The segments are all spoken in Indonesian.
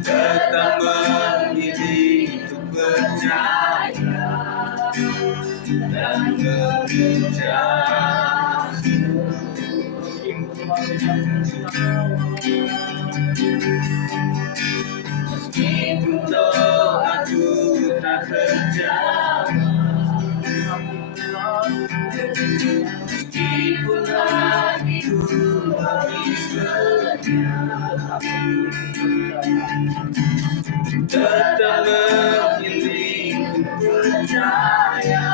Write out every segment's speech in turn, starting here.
Tetap memilih untuk percaya dan berucap meskipun doaku tak terjawab, meskipun hatiku habis berjuang, tetap memilih untuk percaya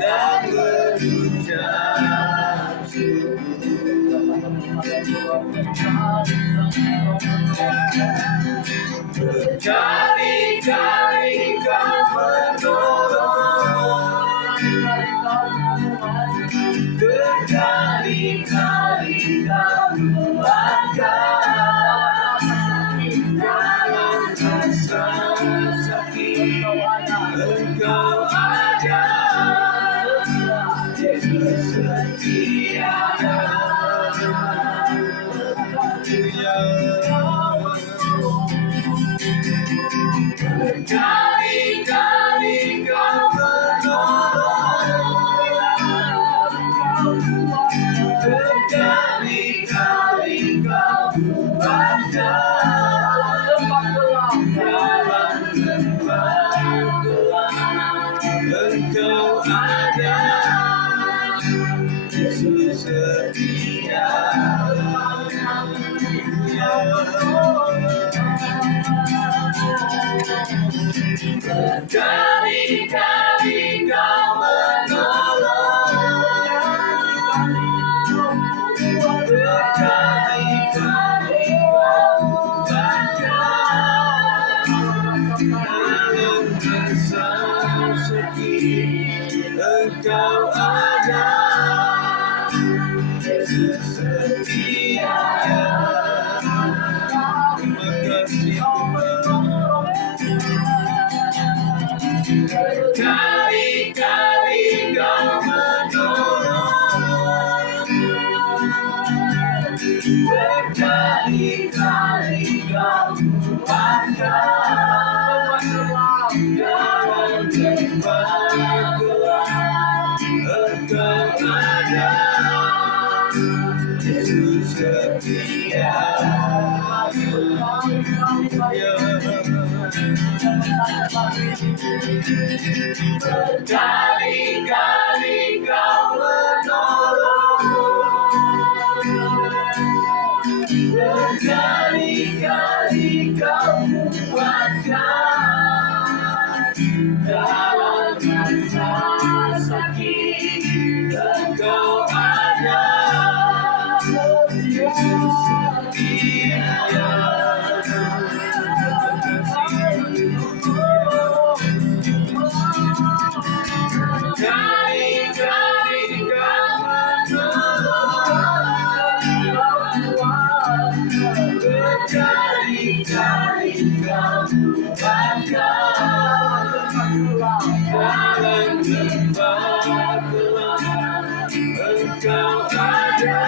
dan berucap berkali-kali kau menolong, berkali-kali kau kuatkan dalam rasa sakit. Engkau ada, Yesus setia. Berkali-kali kau menolong, berkali-kali kau kuatkan dalam lembah gelap. Engkau ada, Yesus setia. Berkali-kali kau menolong, berkali-kali kau kuatkan dalam rasa sakit. Engkau ada, Yesus setia. Terima kasih berkali-kali kau menolong, berkali-kali kau kuatkan dalam lembah gelap. Engkau ada, Yesus setia. Berkali-kali kau menolong, berkali-kali kau kuatkan dalam rasa sakit. Engkau ada, Yesus setia. Berkali-kali kau menolong, berkali-kali kau kuatkan dalam lembah gelap. Engkau ada,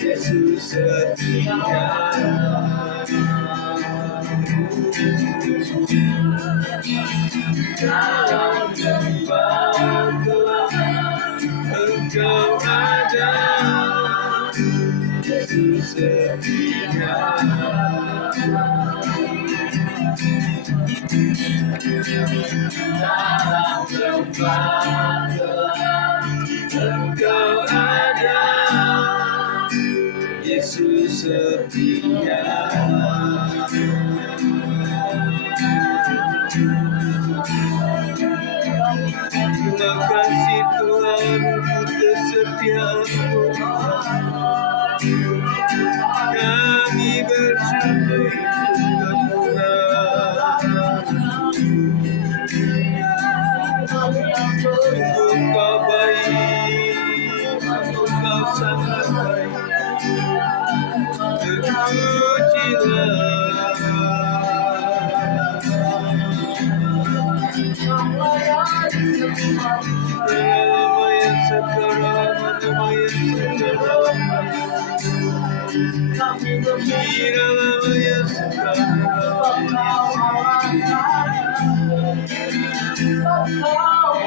Yesus setia. Dalam lembah gelap, Engkau ada, Yesus setia. Dalam lembah gelap, Engkau ada, Yesus setia. Terima kasih Tuhan untuk kesetiaan-Mu. Kami bersyukur sungguh Kau baik, sungguh Kau sangat baik. Terpujilah Namanya sekarang, namanya sekarang.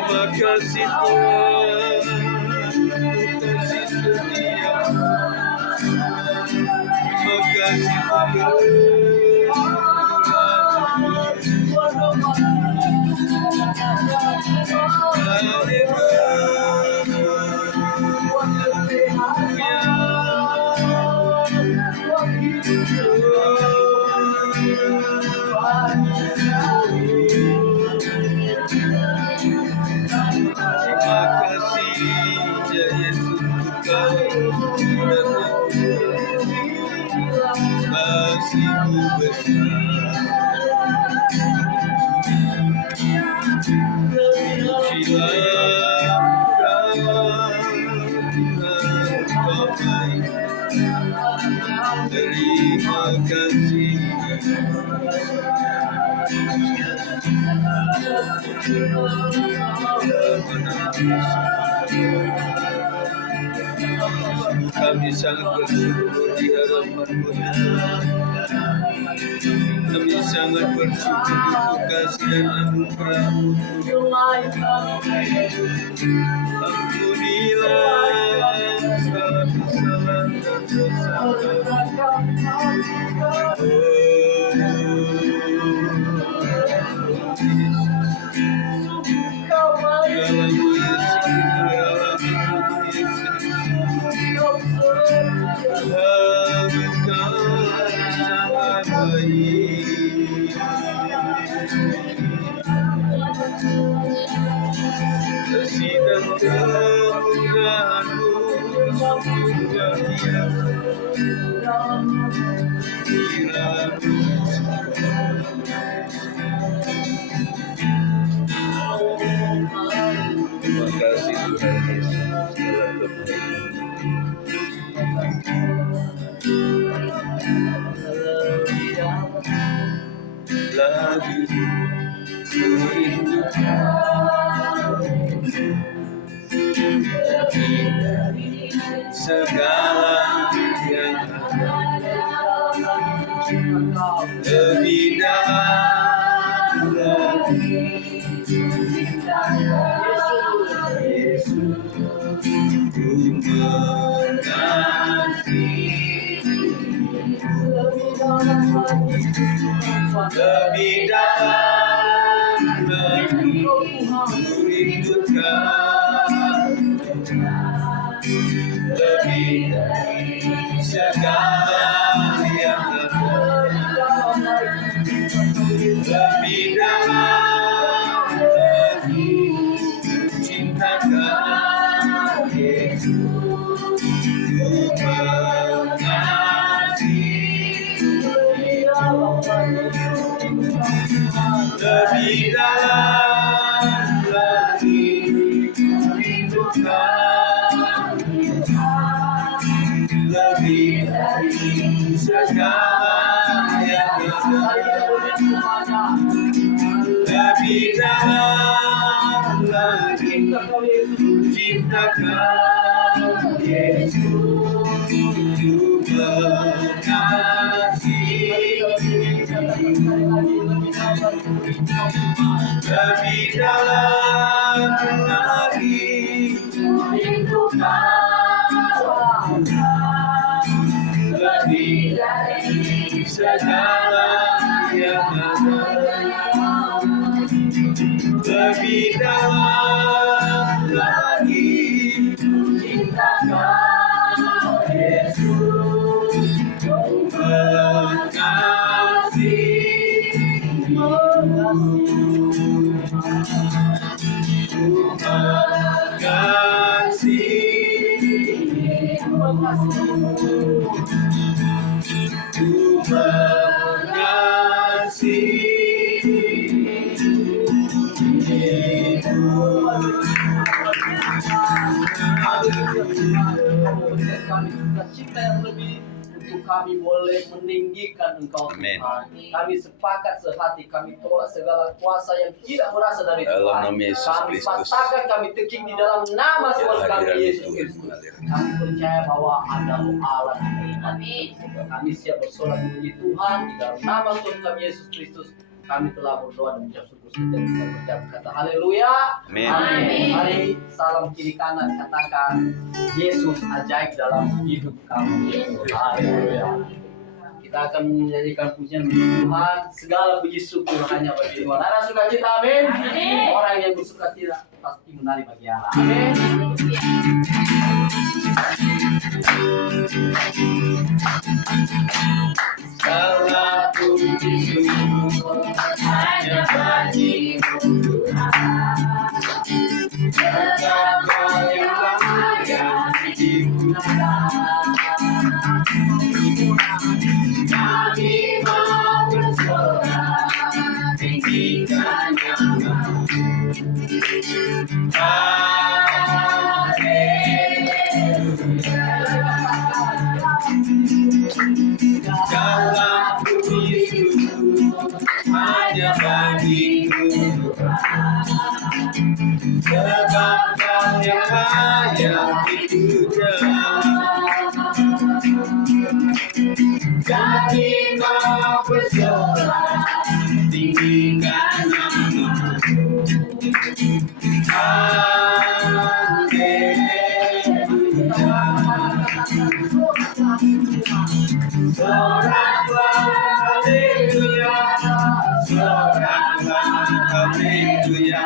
Makasih Tuhan, kasih setia. Makasih Tuhan. Kasih-Mu besar. Terima kasih. Kami sangat bersyukur di hadapan-Mu. Kami sangat bersyukur untuk kasih dan anugerah-Mu. Ampunilah segala kesalahan dan dosa kasih dan kemurahan-Mu luar biasa. Terima kasih Tuhan Yesus telah lagi merindukan segala yang lebih dalam lagi. Yesus, ku mengasihi lebih dalam lagi, merindukan lebih dari segala yang ada, lebih dalam lagi, cintakan Yesus, ku mengasihi lebih dalam lagi, merindukan lebih dari segala yang ada, lebih dalam lagi, cintakan Yesus, ku mengasihi lebih dalam lagi, merindukan lebih dari segala yang ada, lebih dalam lagi, cintakan Yesus, ku mengasihi, ku mengasihi, ku Kami cinta yang lebih untuk kami boleh meninggikan Engkau Amin. Tuhan. Kami sepakat sehati, kami tolak segala kuasa yang tidak berasal dari Dalam Tuhan. nama Yesus Kami Kristus. patahkan, kami teking di dalam nama Tuhan kami Kehadiran Yesus Tuhan Kristus. mengalir. Kami percaya bahwa ada roh Allah di dalam kami. Kami siap bersolat memuji Tuhan di dalam nama Tuhan kami Yesus Kristus. Kami telah berdoa dan mengucap syukur setiap kita berucap kata haleluya. Amin. Amin. Mari salam kiri kanan katakan Yesus ajaib dalam hidup kami. Haleluya. Kita akan menyanyikan pujian bagi Tuhan. Segala puji syukur hanya bagi Tuhan. Ada sukacita, amin. Orang yang bersukacita pasti menari bagi Allah. Amin. Segala puji syukur hanya bagi-Mu Tuhan. Segala yang layak dipuji. Kami mau bersorak tinggikan nama-Mu. Segala puji syukur hanya bagi-Mu Tuhan. Sebab Kau yang layak dipuja. Kami mau bersorak tinggikan nama-Mu. Soraklah haleluya, soraklah haleluya,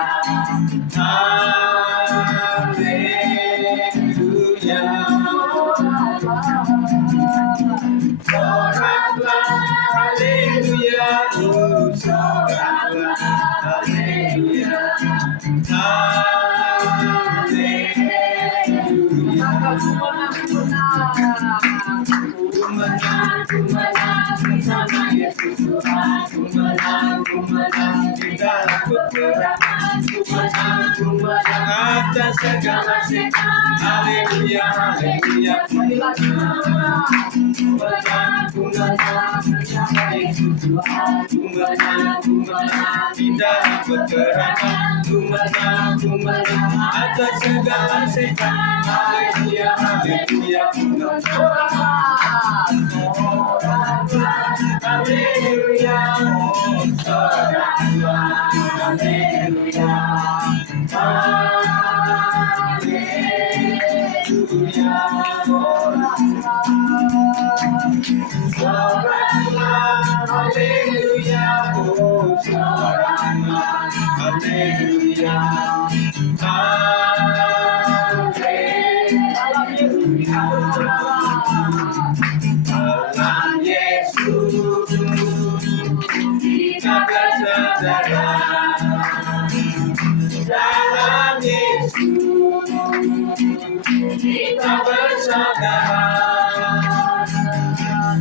haleluya. Soraklah haleluya, soraklah haleluya, Ku menang bersama Yesus Tuhan. Ku menang di dalam peperangan. Ku menang atas segala setan. Haleluya, haleluya. Ku menang bersama Yesus Tuhan. Ku menang di dalam peperangan. Ku menang atas segala setan. Haleluya, haleluya. Ku menang. Haleluya, soraklah haleluya, haleluya, soraklah haleluya, soraklah haleluya, dalam Yesus kita bersaudara. Dalam Yesus kita bersaudara.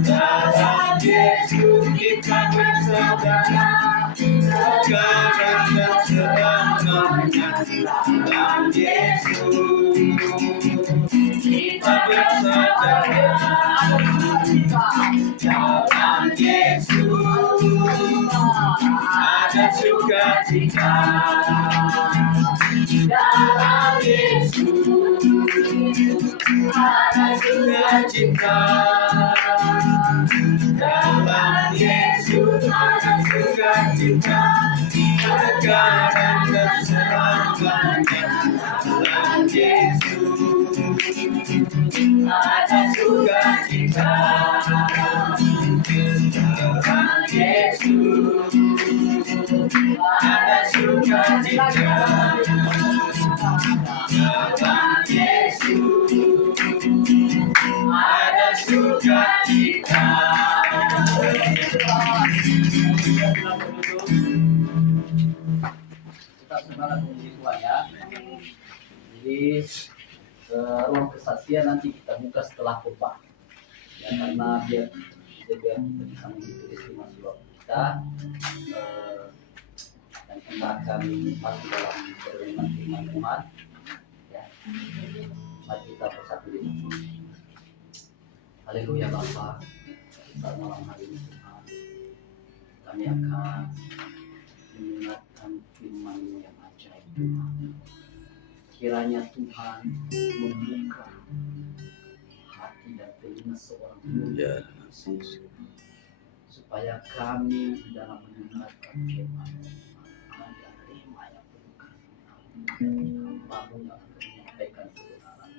Dalam Yesus kita bersaudara. Sekarang dan selamanya. Dalam Yesus kita bersaudara. Dalam Yesus ada sukacita. Dalam Yesus ada sukacita. Dalam Yesus ada sukacita. Sekarang dan selamanya. Dalam Yesus ada sukacita. Dalam Yesus ada sukacita. Dalam Yesus ada sukacita. Kita semangat memuji Tuhan ya. Jadi ruang kesaksian nanti kita buka setelah khotbah. Ya, karena biar kita bisa mengikuti estimasi waktu kita dan kita akan masuk dalam perenungan firman Tuhan. Ya. Mari kita bersatu di sini. Haleluya Bapa, pada malam hari ini Tuhan, kami akan mendengarkan firman-Mu yang ajaib Tuhan. Kiranya Tuhan membuka hati dan telinga seorang murid supaya kami dalam mendengarkan firman-Mu ada rema yang penuh kasih hamba-Mu yang akan menyampaikan kebenaran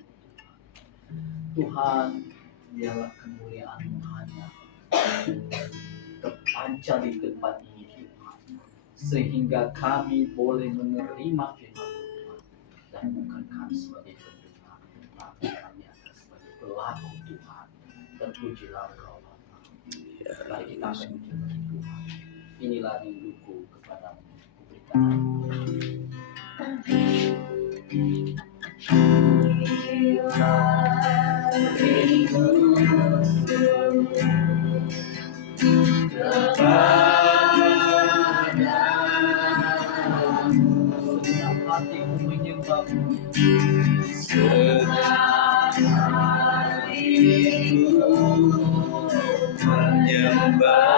Tuhan. Biarlah kemuliaan-Mu hanya terpancar di tempat ini Tuhan, sehingga kami boleh menerima firman-Mu Tuhan, dan bukan kami sebagai pendengar, tapi kami akan sebagai pelaku Tuhan. Terpujilah Engkau Bapa. Mari kita akan mencoba Tuhan. Inilah rinduku kepadamu, kuberikan hatiku menyembah-Mu, sedang hatiku menyembah-Mu,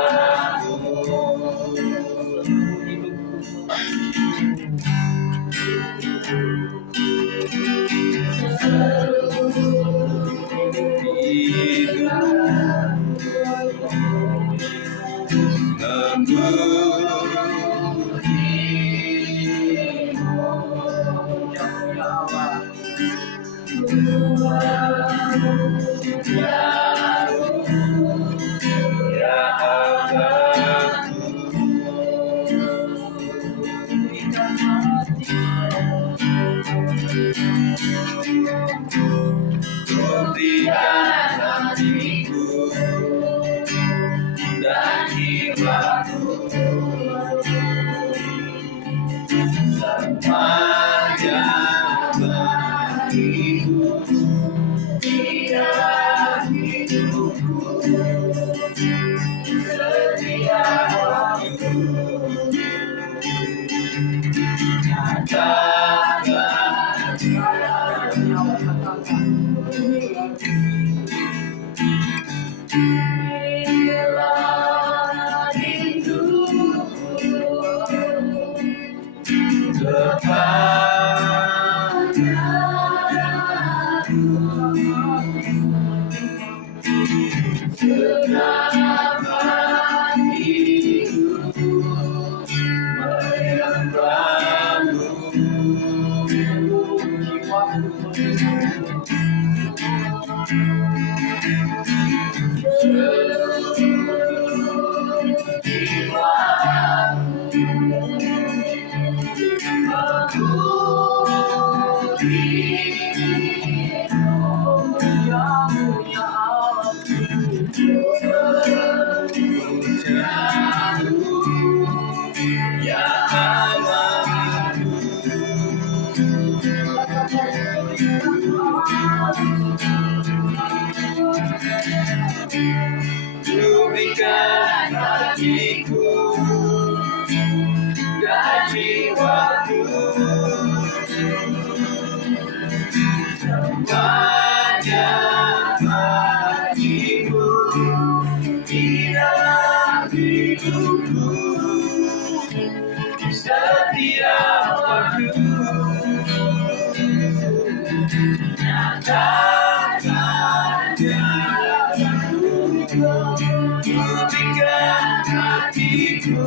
berikan hatiku dan jiwaku semuanya bagimu, dia hidupku, setia waktu, berikan hatiku dan jiwaku semuanya bagimu, di dalam hidupku setiap waktu, nyatakan berikan hatiku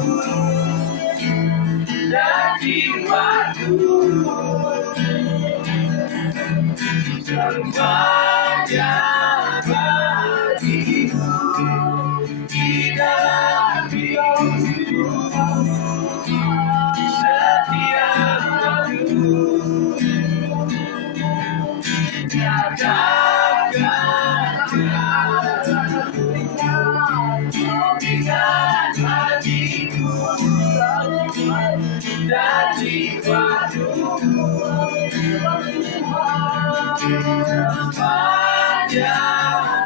dan jiwaku semuanya bagimu, di dalam hidupku setiap waktu, nyatakan berikan hatiku dan jiwaku semuanya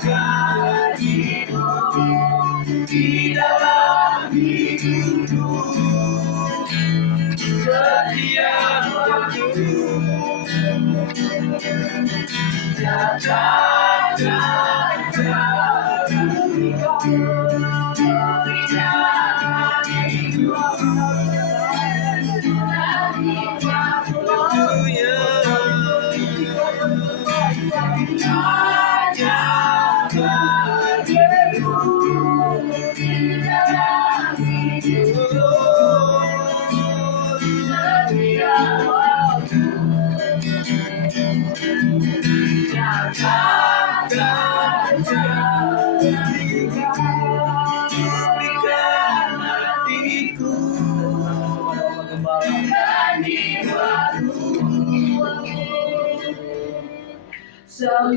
bagimu, di dalam hidupku setiap waktu, nyatakan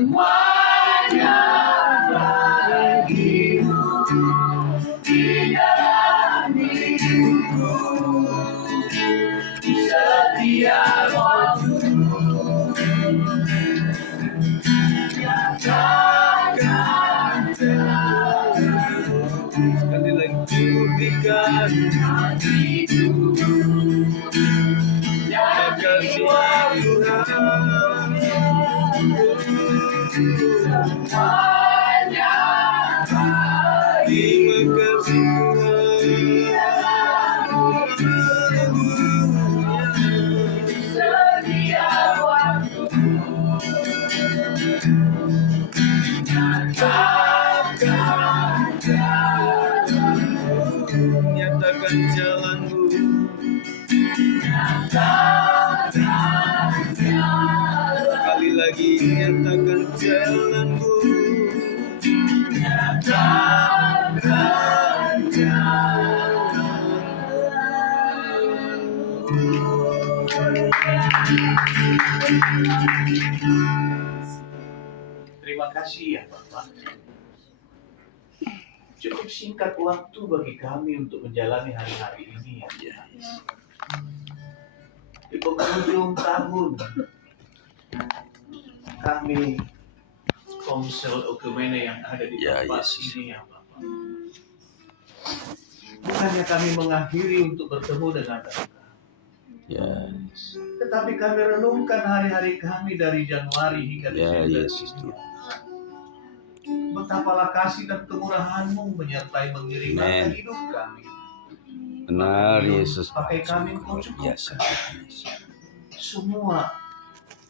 Semuanya bagimu di dalam hidupku, setiap waktu nyatakan Sekali lagi berikan hatiku, kasih Tuhan. semuanya Terima kasih setiap waktu nyatakan jalanmu. Sekali lagi nyatakan jalanmu. Terima kasih ya Bapak. Cukup singkat waktu bagi kami untuk menjalani hari-hari ini ya. Di penghujung tahun kami Komsel Okumene yang ada di Ya, tempat Yesus. ini ya Bapak. Bukannya kami mengakhiri untuk bertemu dengan mereka, Yes. tetapi kami renungkan hari-hari kami dari Januari hingga Ya, Desember. Yesus Tuhan. Betapalah kasih dan kemurahan-Mu menyertai mengiringi Amen. hidup kami. Benar Yesus. Pakai kami Kau cukupkan. Yes. Semua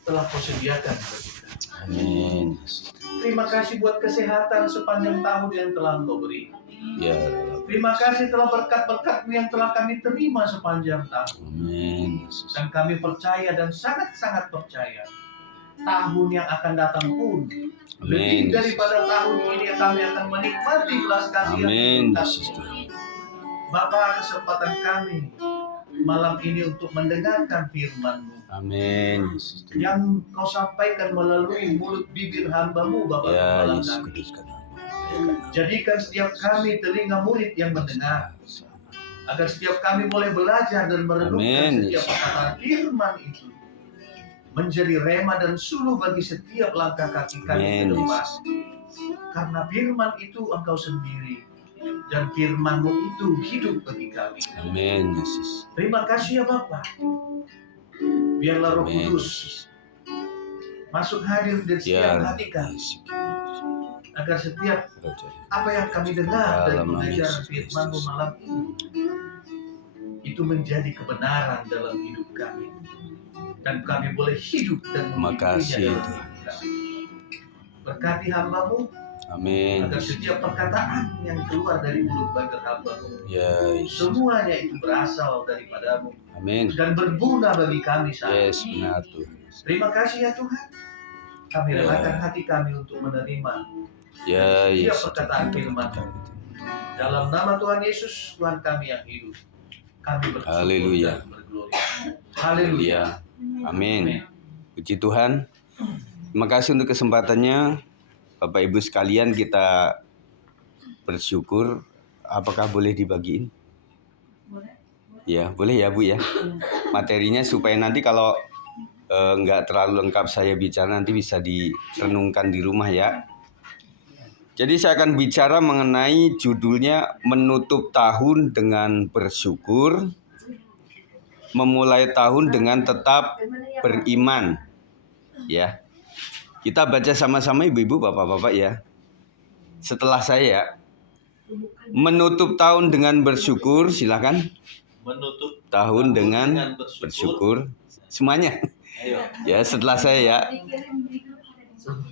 telah Kau sediakan bagi kami. Amin. Yesus. Terima kasih buat kesehatan sepanjang tahun yang telah Engkau beri. Ya. Terima kasih telah berkat-berkat-Mu yang telah kami terima sepanjang tahun. Amin. Yesus. Dan kami percaya dan sangat-sangat percaya tahun yang akan datang pun lebih Amin. daripada tahun ini kami akan menikmati belas kasihan Amin. Tuhan. Yesus Tuhan. Bapa, kesempatan kami malam ini untuk mendengarkan firman-Mu Amin. Yesus Tuhan. yang Kau sampaikan melalui mulut bibir hamba-Mu, Bapa Ya, Gembala Yesus kami. kuduskan. Jadikan setiap kami telinga murid yang mendengar, agar setiap kami boleh belajar dan merenungkan Amin, setiap Yesus. perkataan firman itu menjadi rema dan suluh bagi setiap langkah kaki kami ke Amin, depan. Yesus. Karena firman itu Engkau sendiri, dan firman-Mu itu hidup bagi kami. Amin. Yesus. Terima kasih ya Bapa. Biarlah Roh Amin. Kudus masuk hadir di Ya. setiap hati kami, Yesus. agar setiap apa yang kami dengar dari Dalam nama pengajaran Yesus firman-Mu Kristus. malam ini itu menjadi kebenaran dalam hidup kami, dan kami boleh hidup dan Terima kasih, dalam Tuhan. hidup kami. Berkati hamba-Mu Amin. agar setiap perkataan yang keluar dari mulut bagi hamba-Mu Ya, Yesus. semuanya itu berasal daripada-Mu Amin. dan berguna bagi kami saat Yes, ini. benar Tuhan. Terima kasih ya Tuhan. Kami Ya. relakan hati kami untuk menerima Ya, setiap Yesus. perkataan firman. Dalam nama Tuhan Yesus, Tuhan kami yang hidup, kami bersyukur Haleluya. dan bergloria. Haleluya. Ya. Amin. Puji Tuhan. Terima kasih untuk kesempatannya. Bapak Ibu sekalian, kita bersyukur. Apakah boleh dibagiin? Ya, boleh ya Bu ya. Materinya supaya nanti kalau nggak terlalu lengkap saya bicara, nanti bisa direnungkan di rumah ya. Jadi saya akan bicara mengenai judulnya menutup tahun dengan bersyukur, memulai tahun dengan tetap beriman. Ya. Kita baca sama-sama Ibu-ibu, Bapak-bapak ya. Setelah saya, Menutup tahun dengan bersyukur, silakan. Menutup Tahun dengan bersyukur. bersyukur. Semuanya. Ayo. Ya, setelah saya ya.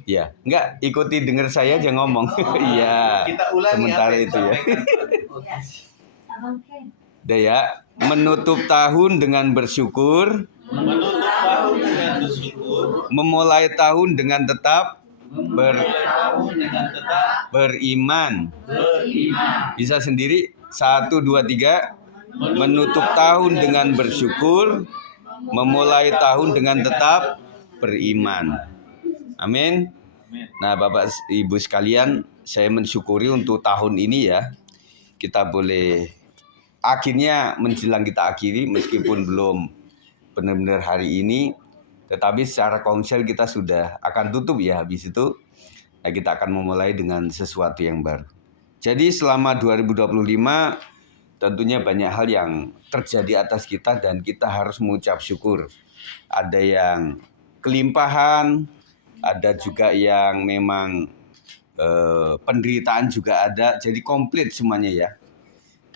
Ya, enggak ikuti dengar saya aja ngomong. Iya. Kita ulangi Sementara apa yang itu ya. disampaikan. Udah ya. Menutup tahun dengan bersyukur. Menutup tahun dengan bersyukur. Memulai tahun dengan tetap Memulai tahun dengan tetap beriman. beriman. Bisa sendiri. 1, 2, 3. Menutup tahun dengan bersyukur. Memulai tahun dengan tetap beriman. Amin. Nah, Bapak Ibu sekalian, saya mensyukuri untuk tahun ini ya. Kita boleh akhirnya menjelang kita akhiri meskipun belum benar-benar hari ini. Tetapi secara konsel kita sudah akan tutup ya habis itu. Nah, kita akan memulai dengan sesuatu yang baru. Jadi selama 2025 tentunya banyak hal yang terjadi atas kita dan kita harus mengucap syukur. Ada yang kelimpahan, ada juga yang memang penderitaan juga ada. Jadi komplit semuanya ya.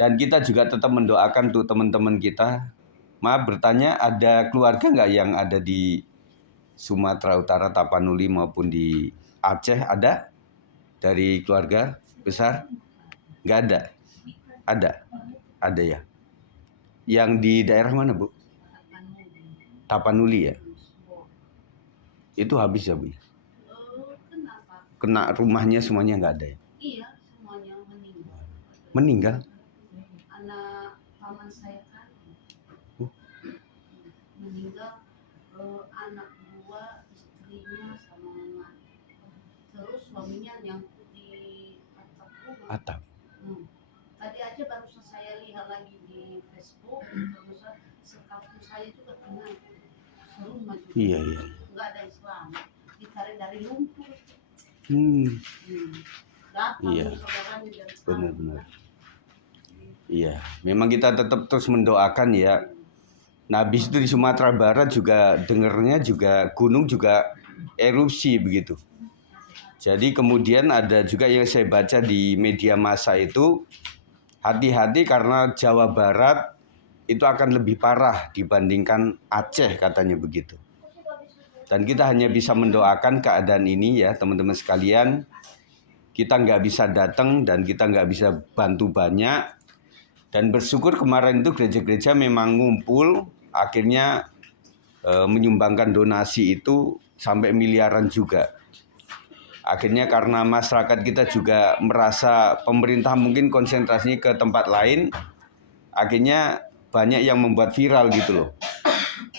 Dan kita juga tetap mendoakan untuk teman-teman kita. Maaf bertanya, ada keluarga nggak yang ada di Sumatera Utara, Tapanuli maupun di Aceh? Ada? Dari keluarga besar? Nggak ada? Ada? Ada ya? Yang di daerah mana, Bu? Tapanuli ya? Itu habis ya, Bu? Kenapa? Kena rumahnya semuanya nggak ada ya? Iya, semuanya meninggal. Meninggal? Anak paman saya kan meninggal, anak dua, istrinya sama anak. Terus suaminya nyangkut di atap rumah. Atap. Tadi aja barusan saya lihat lagi di Facebook, terus sekampung saya juga kena serumah juga. Iya. Nggak ada yang selamat, ditarik dari lumpur. Datang Iya. saudaranya dari sana. Benar-benar. Iya, memang kita tetap terus mendoakan ya. Nah, habis itu di Sumatera Barat juga dengernya juga gunung juga erupsi begitu. Jadi kemudian ada juga yang saya baca di media massa itu, hati-hati karena Jawa Barat itu akan lebih parah dibandingkan Aceh katanya begitu. Dan kita hanya bisa mendoakan keadaan ini ya teman-teman sekalian. Kita nggak bisa datang dan kita nggak bisa bantu banyak. Dan bersyukur kemarin itu gereja-gereja memang ngumpul, akhirnya menyumbangkan donasi itu sampai miliaran juga. Akhirnya karena masyarakat kita juga merasa pemerintah mungkin konsentrasinya ke tempat lain, akhirnya banyak yang membuat viral gitu loh.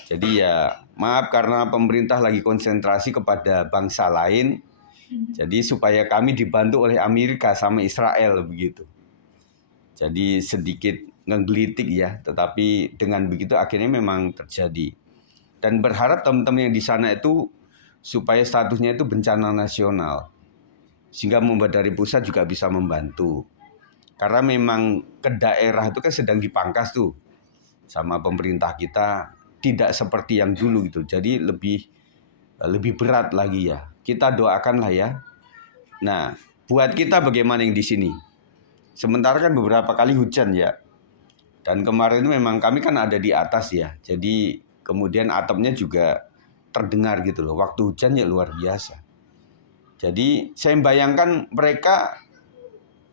Jadi ya maaf karena pemerintah lagi konsentrasi kepada bangsa lain, jadi supaya kami dibantu oleh Amerika sama Israel begitu. Jadi sedikit ngegelitik ya, tetapi dengan begitu akhirnya memang terjadi. Dan berharap teman-teman yang di sana itu supaya statusnya itu bencana nasional. Sehingga membuat dari pusat juga bisa membantu. Karena memang ke daerah itu kan sedang dipangkas tuh sama pemerintah kita, tidak seperti yang dulu gitu. Jadi lebih berat lagi ya. Kita doakanlah ya. Nah, buat kita bagaimana yang di sini? Sementara kan beberapa kali hujan ya. Dan kemarin itu memang kami kan ada di atas ya. Jadi kemudian atapnya juga terdengar gitu loh. Waktu hujan ya luar biasa. Jadi saya bayangkan mereka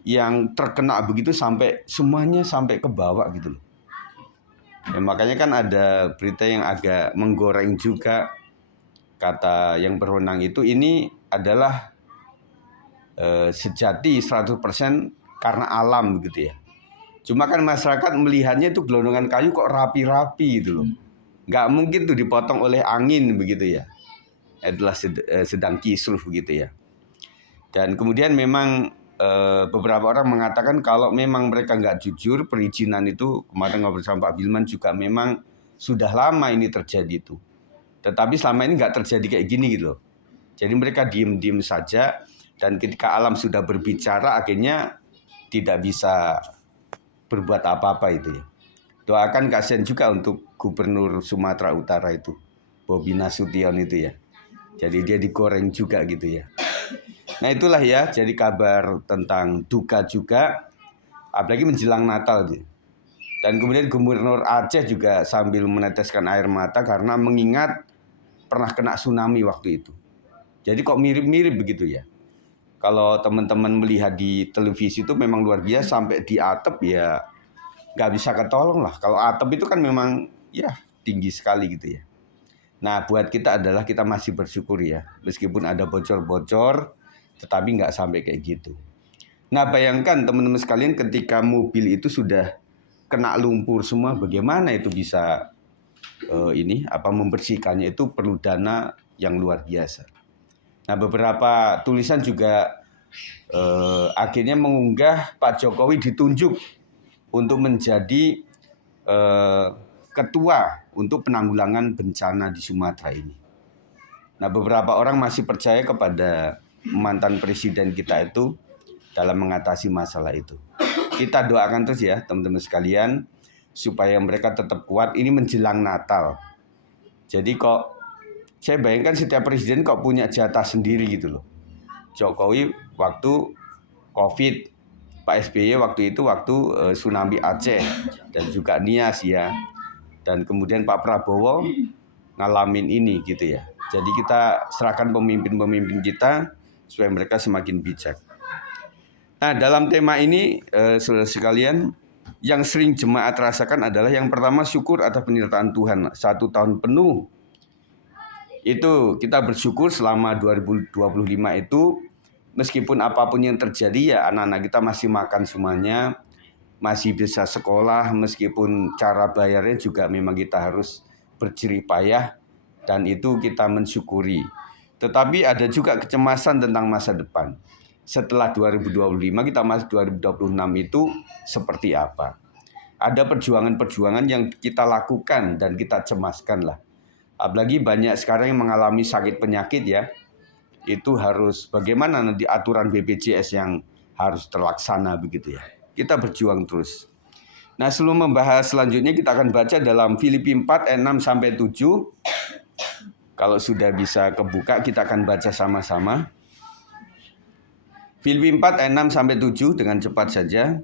yang terkena begitu sampai semuanya sampai ke bawah gitu loh. Ya, makanya kan ada berita yang agak menggoreng juga. Kata yang berwenang itu ini adalah sejati 100% karena alam gitu ya. Cuma kan masyarakat melihatnya itu gelondongan kayu kok rapi-rapi gitu loh. Nggak mungkin tuh dipotong oleh angin begitu ya. Adalah sedang kisruh begitu ya. Dan kemudian memang beberapa orang mengatakan kalau memang mereka nggak jujur perizinan itu, kemarin ngobrol sama Pak Bilman juga memang sudah lama ini terjadi itu. Tetapi selama ini nggak terjadi kayak gini gitu loh. Jadi mereka diem-diem saja dan ketika alam sudah berbicara akhirnya tidak bisa berbuat apa-apa itu ya. Doakan kasihan juga untuk Gubernur Sumatera Utara itu, Bobi Nasution itu ya. Jadi dia digoreng juga gitu ya. Nah itulah ya, jadi kabar tentang duka juga. apalagi menjelang Natal. Dan kemudian Gubernur Aceh juga sambil meneteskan air mata karena mengingat pernah kena tsunami waktu itu. Jadi kok mirip-mirip begitu ya. Kalau teman-teman melihat di televisi itu memang luar biasa, sampai di atap ya nggak bisa ketolong lah. Kalau atap itu kan memang ya tinggi sekali gitu ya. Nah buat kita adalah kita masih bersyukur ya. Meskipun ada bocor-bocor, tetapi nggak sampai kayak gitu. Nah bayangkan teman-teman sekalian ketika mobil itu sudah kena lumpur semua, bagaimana itu bisa membersihkannya, itu perlu dana yang luar biasa. Nah beberapa tulisan juga akhirnya mengunggah Pak Jokowi ditunjuk untuk menjadi ketua untuk penanggulangan bencana di Sumatera ini. Nah beberapa orang masih percaya kepada mantan presiden kita itu dalam mengatasi masalah itu. Kita doakan terus ya teman-teman sekalian supaya mereka tetap kuat. Ini menjelang Natal. Jadi kok saya bayangkan setiap presiden kok punya jatah sendiri gitu loh. Jokowi waktu COVID, Pak SBY waktu itu tsunami Aceh dan juga Nias ya. Dan kemudian Pak Prabowo ngalamin ini gitu ya. Jadi kita serahkan pemimpin-pemimpin kita supaya mereka semakin bijak. Nah dalam tema ini saudara sekalian, yang sering jemaat rasakan adalah yang pertama syukur atas penyertaan Tuhan. 1 tahun penuh itu kita bersyukur selama 2025 itu meskipun apapun yang terjadi ya anak-anak kita masih makan semuanya, masih bisa sekolah, meskipun cara bayarnya juga memang kita harus berjerih payah dan itu kita mensyukuri. Tetapi ada juga kecemasan tentang masa depan. Setelah 2025 kita masuk 2026 itu seperti apa? Ada perjuangan-perjuangan yang kita lakukan dan kita cemaskan lah. Apalagi banyak sekarang yang mengalami sakit penyakit ya. Itu harus bagaimana nanti aturan BPJS yang harus terlaksana begitu ya. Kita berjuang terus. Nah sebelum membahas selanjutnya kita akan baca dalam Filipi 4 ayat 6 sampai 7. Kalau sudah bisa kebuka kita akan baca sama-sama. Filipi 4 ayat 6 sampai 7 dengan cepat saja.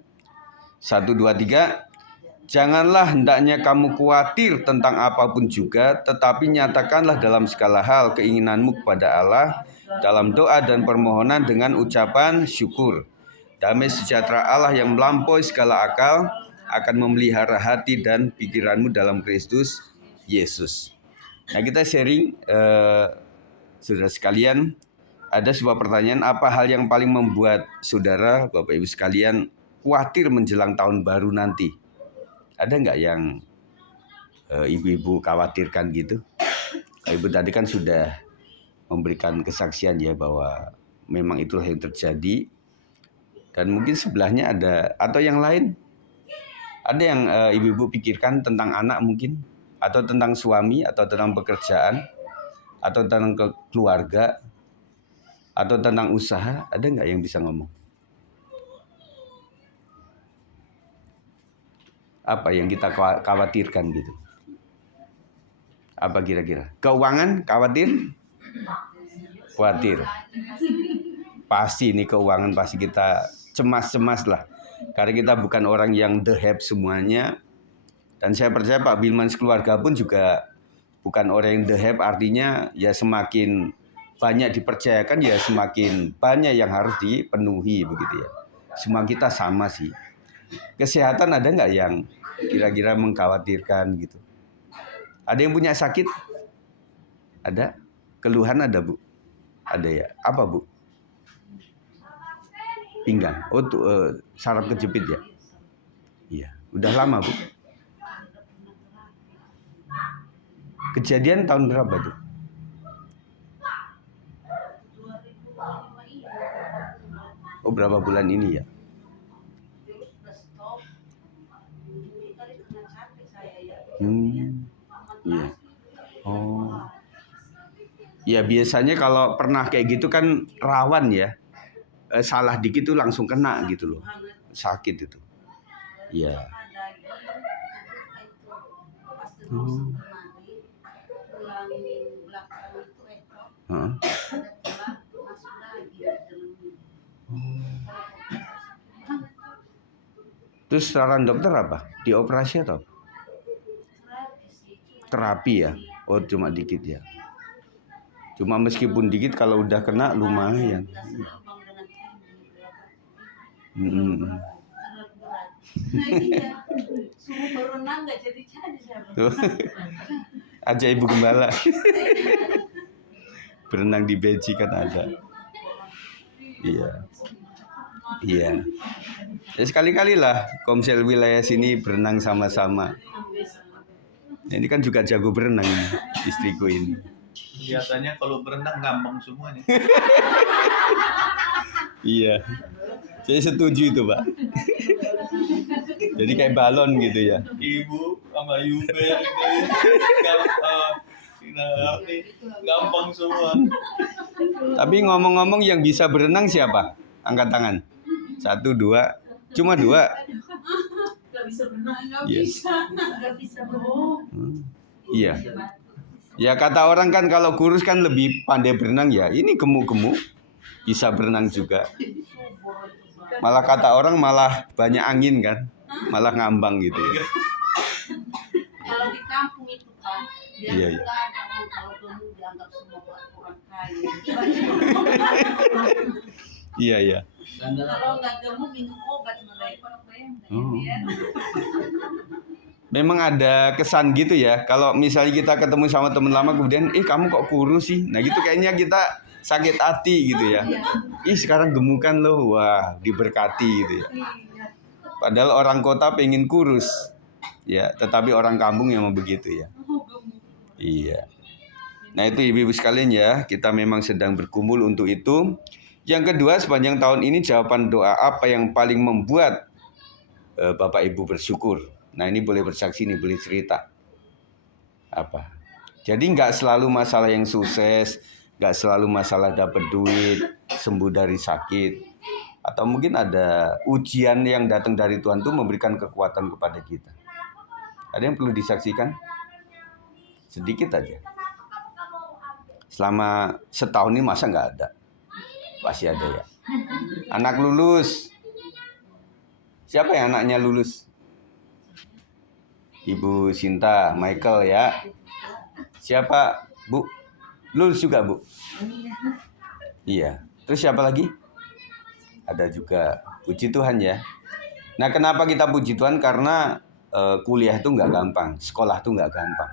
1, 2, 3. Janganlah hendaknya kamu khawatir tentang apapun juga, tetapi nyatakanlah dalam segala hal keinginanmu kepada Allah dalam doa dan permohonan dengan ucapan syukur. Damai sejahtera Allah yang melampaui segala akal akan memelihara hati dan pikiranmu dalam Kristus Yesus. Nah kita sharing saudara sekalian, ada sebuah pertanyaan, apa hal yang paling membuat saudara, Bapak Ibu sekalian, khawatir menjelang tahun baru nanti? Ada nggak yang ibu-ibu khawatirkan gitu? Ibu tadi kan sudah memberikan kesaksian ya bahwa memang itulah yang terjadi. Dan mungkin sebelahnya ada, atau yang lain, ada yang ibu-ibu pikirkan tentang anak mungkin, atau tentang suami, atau tentang pekerjaan, atau tentang keluarga, atau tentang usaha. Ada nggak yang bisa ngomong? Apa yang kita khawatirkan gitu? Apa kira-kira? Keuangan khawatir? Khawatir. Pasti nih keuangan pasti kita cemas-cemas lah. Karena kita bukan orang yang the have semuanya. Dan saya percaya Pak Bilman sekeluarga pun juga bukan orang yang the have, artinya ya semakin banyak dipercayakan ya semakin banyak yang harus dipenuhi begitu ya. Semua kita sama sih. Kesehatan ada nggak yang kira-kira mengkhawatirkan gitu? Ada yang punya sakit? Ada? Keluhan ada Bu? Ada ya? Apa Bu? Pinggang. Oh saraf kejepit ya? Iya. Udah lama Bu? Kejadian tahun berapa tuh? 2005. Oh berapa bulan ini ya? Terus udah stop. Ini kali kena capek saya ya. Iya. Oh. Ya biasanya kalau pernah kayak gitu kan rawan ya. Salah dikit tuh langsung kena gitu loh. Sakit itu. Iya. Oh. Tulang belakang itu Heeh. ada tulang masuk lagi ke dalam. Terus saran dokter apa? Dioperasi atau? Terapi sih, cuma Terapi ya? Oh cuma dikit ya. Cuma meskipun dikit kalau udah kena lumayan. kita seimbang dengan tinggi berapa Hmm. berat berat. Nah iya, suruh berenang nggak jadi saya. Tuh. Aja ibu gembala. Berenang di beji kan ada. Iya. Iya. Ya sekali-kali lah Komsel wilayah sini berenang sama-sama. Nah, ini kan juga jago berenang ini, istriku ini. Biasanya kalau berenang ngambang semuanya. Iya. Saya setuju itu, Pak. Jadi kayak balon gitu ya. Ibu sama Yube gitu. Gampang semua. Tapi ngomong-ngomong yang bisa berenang siapa? Angkat tangan. 1, 2. Cuma 2. Nggak bisa berenang, Yes. nggak bisa berenang. Iya. Ya kata orang kan kalau kurus kan lebih pandai berenang ya. Ini gemuk-gemuk bisa berenang juga. Malah kata orang malah banyak angin kan. Malah ngambang gitu ya. Kalau di kampung itu kan, dia Iya, iya. nggak ada kalau gemuk dianggap semua orang kaya. Iya, iya. Kalau nggak gemuk minum obat mereka. Oh. Memang ada kesan gitu ya. Kalau misalnya kita ketemu sama teman lama kemudian, kamu kok kurus sih? Nah gitu kayaknya kita sakit hati gitu ya. Sekarang gemukan loh, wah diberkati gitu ya. Padahal orang kota pengen kurus, ya. Tetapi orang kampung yang mau begitu ya. Iya. Nah itu ibu-ibu sekalian ya, kita memang sedang berkumpul untuk itu. Yang kedua, sepanjang tahun ini jawaban doa apa yang paling membuat Bapak Ibu bersyukur? Nah ini boleh bersaksi nih, boleh cerita. Apa? Jadi nggak selalu masalah yang sukses, nggak selalu masalah dapat duit, sembuh dari sakit. Atau mungkin ada ujian yang datang dari Tuhan itu memberikan kekuatan kepada kita. Ada yang perlu disaksikan? Sedikit aja. Selama setahun ini masa nggak ada? Pasti ada ya. Anak lulus. Siapa yang anaknya lulus? Ibu Sinta, Michael ya. Siapa, Bu? Lulus juga, Bu? Iya. Terus siapa lagi? Ada juga. Puji Tuhan ya. Nah, kenapa kita puji Tuhan? Karena kuliah itu nggak gampang, sekolah itu nggak gampang.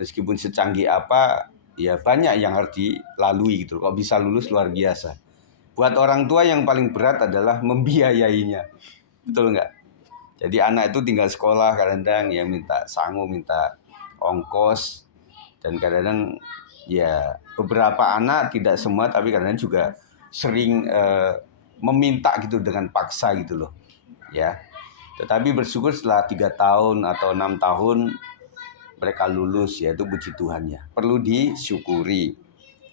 Meskipun secanggih apa, ya banyak yang harus dilalui gitu. Kok bisa lulus luar biasa. Buat orang tua yang paling berat adalah membiayainya. Betul nggak? Jadi anak itu tinggal sekolah kadang-kadang ya minta sangu, minta ongkos. Dan kadang-kadang ya beberapa anak, tidak semua, tapi kadang-kadang juga sering meminta gitu dengan paksa gitu loh. Ya. Tetapi bersyukur setelah 3 tahun atau 6 tahun mereka lulus, yaitu puji Tuhan ya. Perlu disyukuri.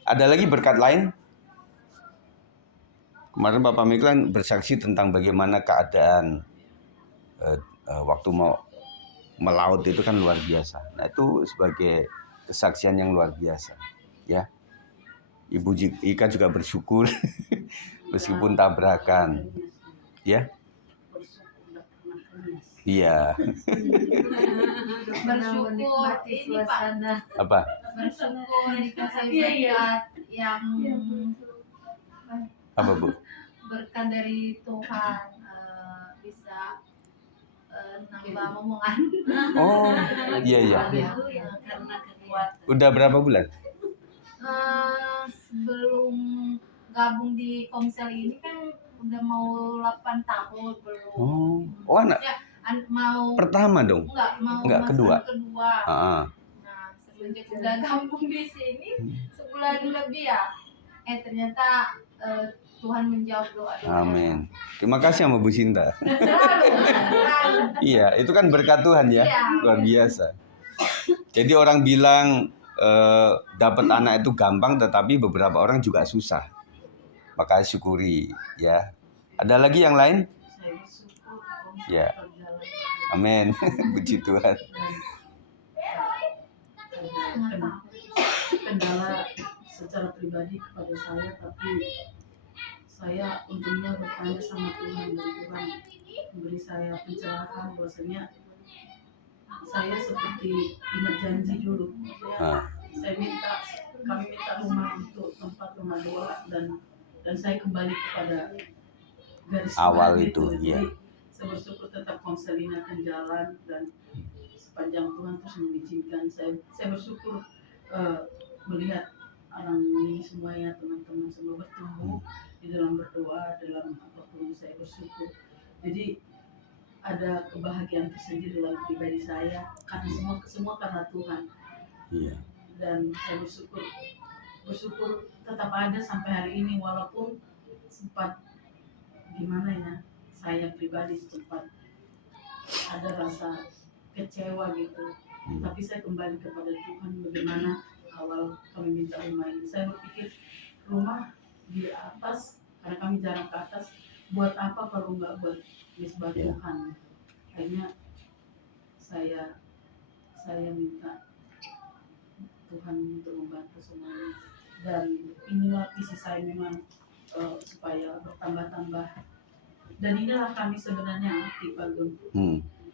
Ada lagi berkat lain? Kemarin Bapak Miklan bersaksi tentang bagaimana keadaan waktu mau melaut itu kan luar biasa. Nah itu sebagai kesaksian yang luar biasa, ya. Ibu Ika juga bersyukur meskipun tabrakan, ya. Iya. Bersyukur ini Pak. Apa? Bersyukur dikasih berkat yang Apa Bu? berkat dari Tuhan bisa nambah omongan. Oh, iya iya. Karena kekuatan. Udah berapa bulan? Sebelum gabung di Komsel ini kan udah mau 8 tahun belum. Oh anak Ya, mau pertama dong? enggak kedua. kedua. Ah. Nah, semenjak udah gabung di sini sebulan lebih ya. Ternyata Tuhan menjawab doa. Amin. Terima kasih sama Bu Sinta. Selalu. Iya, itu kan berkat Tuhan ya, Iya. luar biasa. Jadi orang bilang dapat anak itu gampang, tetapi beberapa orang juga susah. Maka syukuri, ya. Ada lagi yang lain? Saya bersyukur Ya. Amin. Puji Tuhan. Kendala secara pribadi kepada saya, tapi saya untungnya bertanya sama Tuhan dan Tuhan memberi saya pencerahan bahwasanya saya seperti ingat janji dulu. Saya kami minta rumah untuk tempat rumah doa dan saya kembali kepada garis Awal Tuhan itu, ya. Jadi saya bersyukur tetap konselina akan jalan dan sepanjang Tuhan terus mengizinkan saya bersyukur melihat orang ini semuanya teman-teman semua bertumbuh di dalam berdoa dalam apapun. Saya bersyukur. Jadi ada kebahagiaan tersendiri dalam pribadi saya karena semua karena Tuhan. Iya. Dan saya bersyukur tetap ada sampai hari ini walaupun sempat gimana ya, saya pribadi sempat ada rasa kecewa gitu. Tapi saya kembali kepada Tuhan. Bagaimana awal kami minta rumah ini, saya berpikir rumah di atas karena kami jarang ke atas, buat apa kalau nggak buat misbah Tuhan. Akhirnya saya minta Tuhan untuk membantu semuanya, dan inilah visi saya memang supaya bertambah-tambah, dan inilah kami sebenarnya aktif Pak Gun.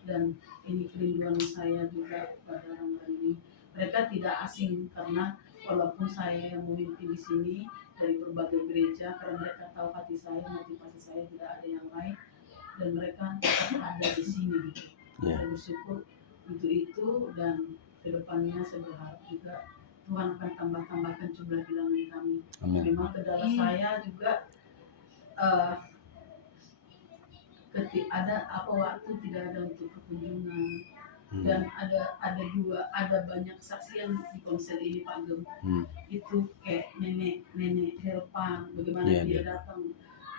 Dan ini kerinduan saya juga pada orang-orang ini. Mereka tidak asing karena walaupun saya yang memimpin di sini dari berbagai gereja, karena mereka tahu hati saya, motivasi saya tidak ada yang lain, dan mereka tetap ada di sini. Saya bersyukur untuk itu, dan kedepannya saya berharap juga Tuhan akan tambahkan jumlah bilangan kami. Amin. Memang kendala saya juga ada waktu tidak ada untuk perkunjungan, dan ada banyak kesaksian di konsel ini Pak Gem. Itu kayak nenek Helpan, bagaimana dia datang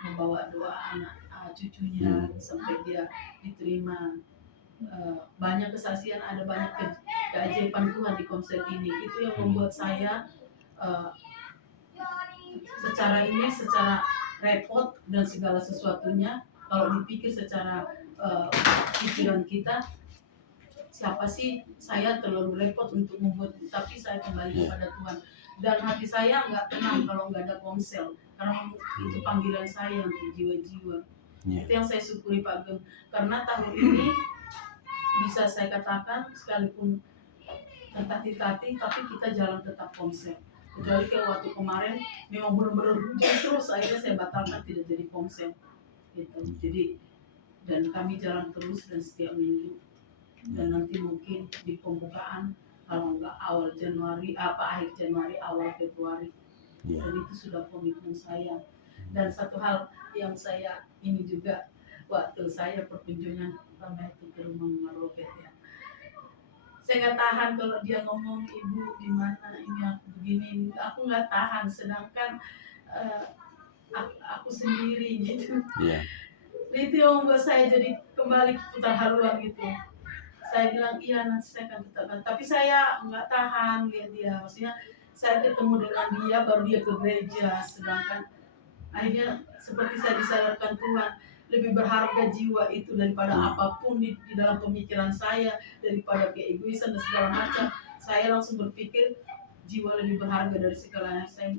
membawa doa anak cucunya sampai dia diterima. Banyak kesaksian, ada banyak keajaiban Tuhan di konsel ini. Itu yang membuat saya secara repot dan segala sesuatunya. Kalau dipikir secara pikiran kita, siapa sih saya terlalu repot untuk membuat, tapi saya kembali kepada Tuhan. Dan hati saya nggak tenang kalau nggak ada ponsel, karena itu panggilan saya untuk jiwa-jiwa. Itu yang saya syukuri Pak Gem, karena tahun ini bisa saya katakan sekalipun tertatih-tatih, tapi kita jalan tetap ponsel. Kecuali kayak waktu kemarin memang benar-benar hujan terus, akhirnya saya batalkan tidak jadi ponsel gitu. Jadi dan kami jalan terus dan setiap minggu, dan nanti mungkin di pembukaan kalau nggak akhir Januari awal Februari. Dan itu sudah komitmen saya. Dan satu hal yang saya ini juga, waktu saya perkunjungan pertama itu ke rumah Mama Robert ya, saya nggak tahan kalau dia ngomong, ibu di mana ini aku begini, aku nggak tahan, sedangkan aku sendiri gitu. Itu yang membuat saya jadi kembali putar haluan gitu. Saya bilang iya nanti saya akan tetapkan, tapi saya nggak tahan lihat dia. Maksudnya saya ketemu dengan dia baru dia ke gereja, sedangkan akhirnya seperti saya disadarkan Tuhan, lebih berharga jiwa itu daripada apapun di dalam pemikiran saya, daripada keegoisan dan segala macam. Saya langsung berpikir jiwa lebih berharga dari segalanya. Saya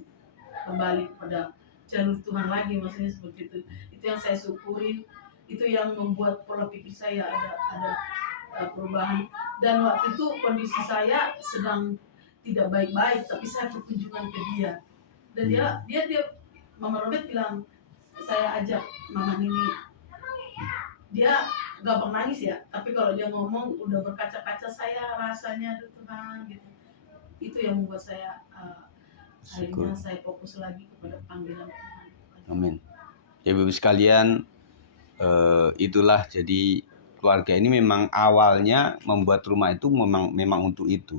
kembali pada jalur Tuhan lagi, maksudnya seperti itu. Itu yang saya syukurin, itu yang membuat pola pikir saya ada perubahan. Dan waktu itu kondisi saya sedang tidak baik-baik, tapi saya berkunjungan ke dia, dan dia Mama Robert bilang, saya ajak Mama Nini, dia gampang nangis ya, tapi kalau dia ngomong udah berkaca-kaca, saya rasanya Tuhan gitu. Itu yang membuat saya akhirnya saya fokus lagi kepada panggilan Tuhan. Amin. Ya Ibu sekalian, itulah jadi keluarga ini memang awalnya membuat rumah itu memang untuk itu.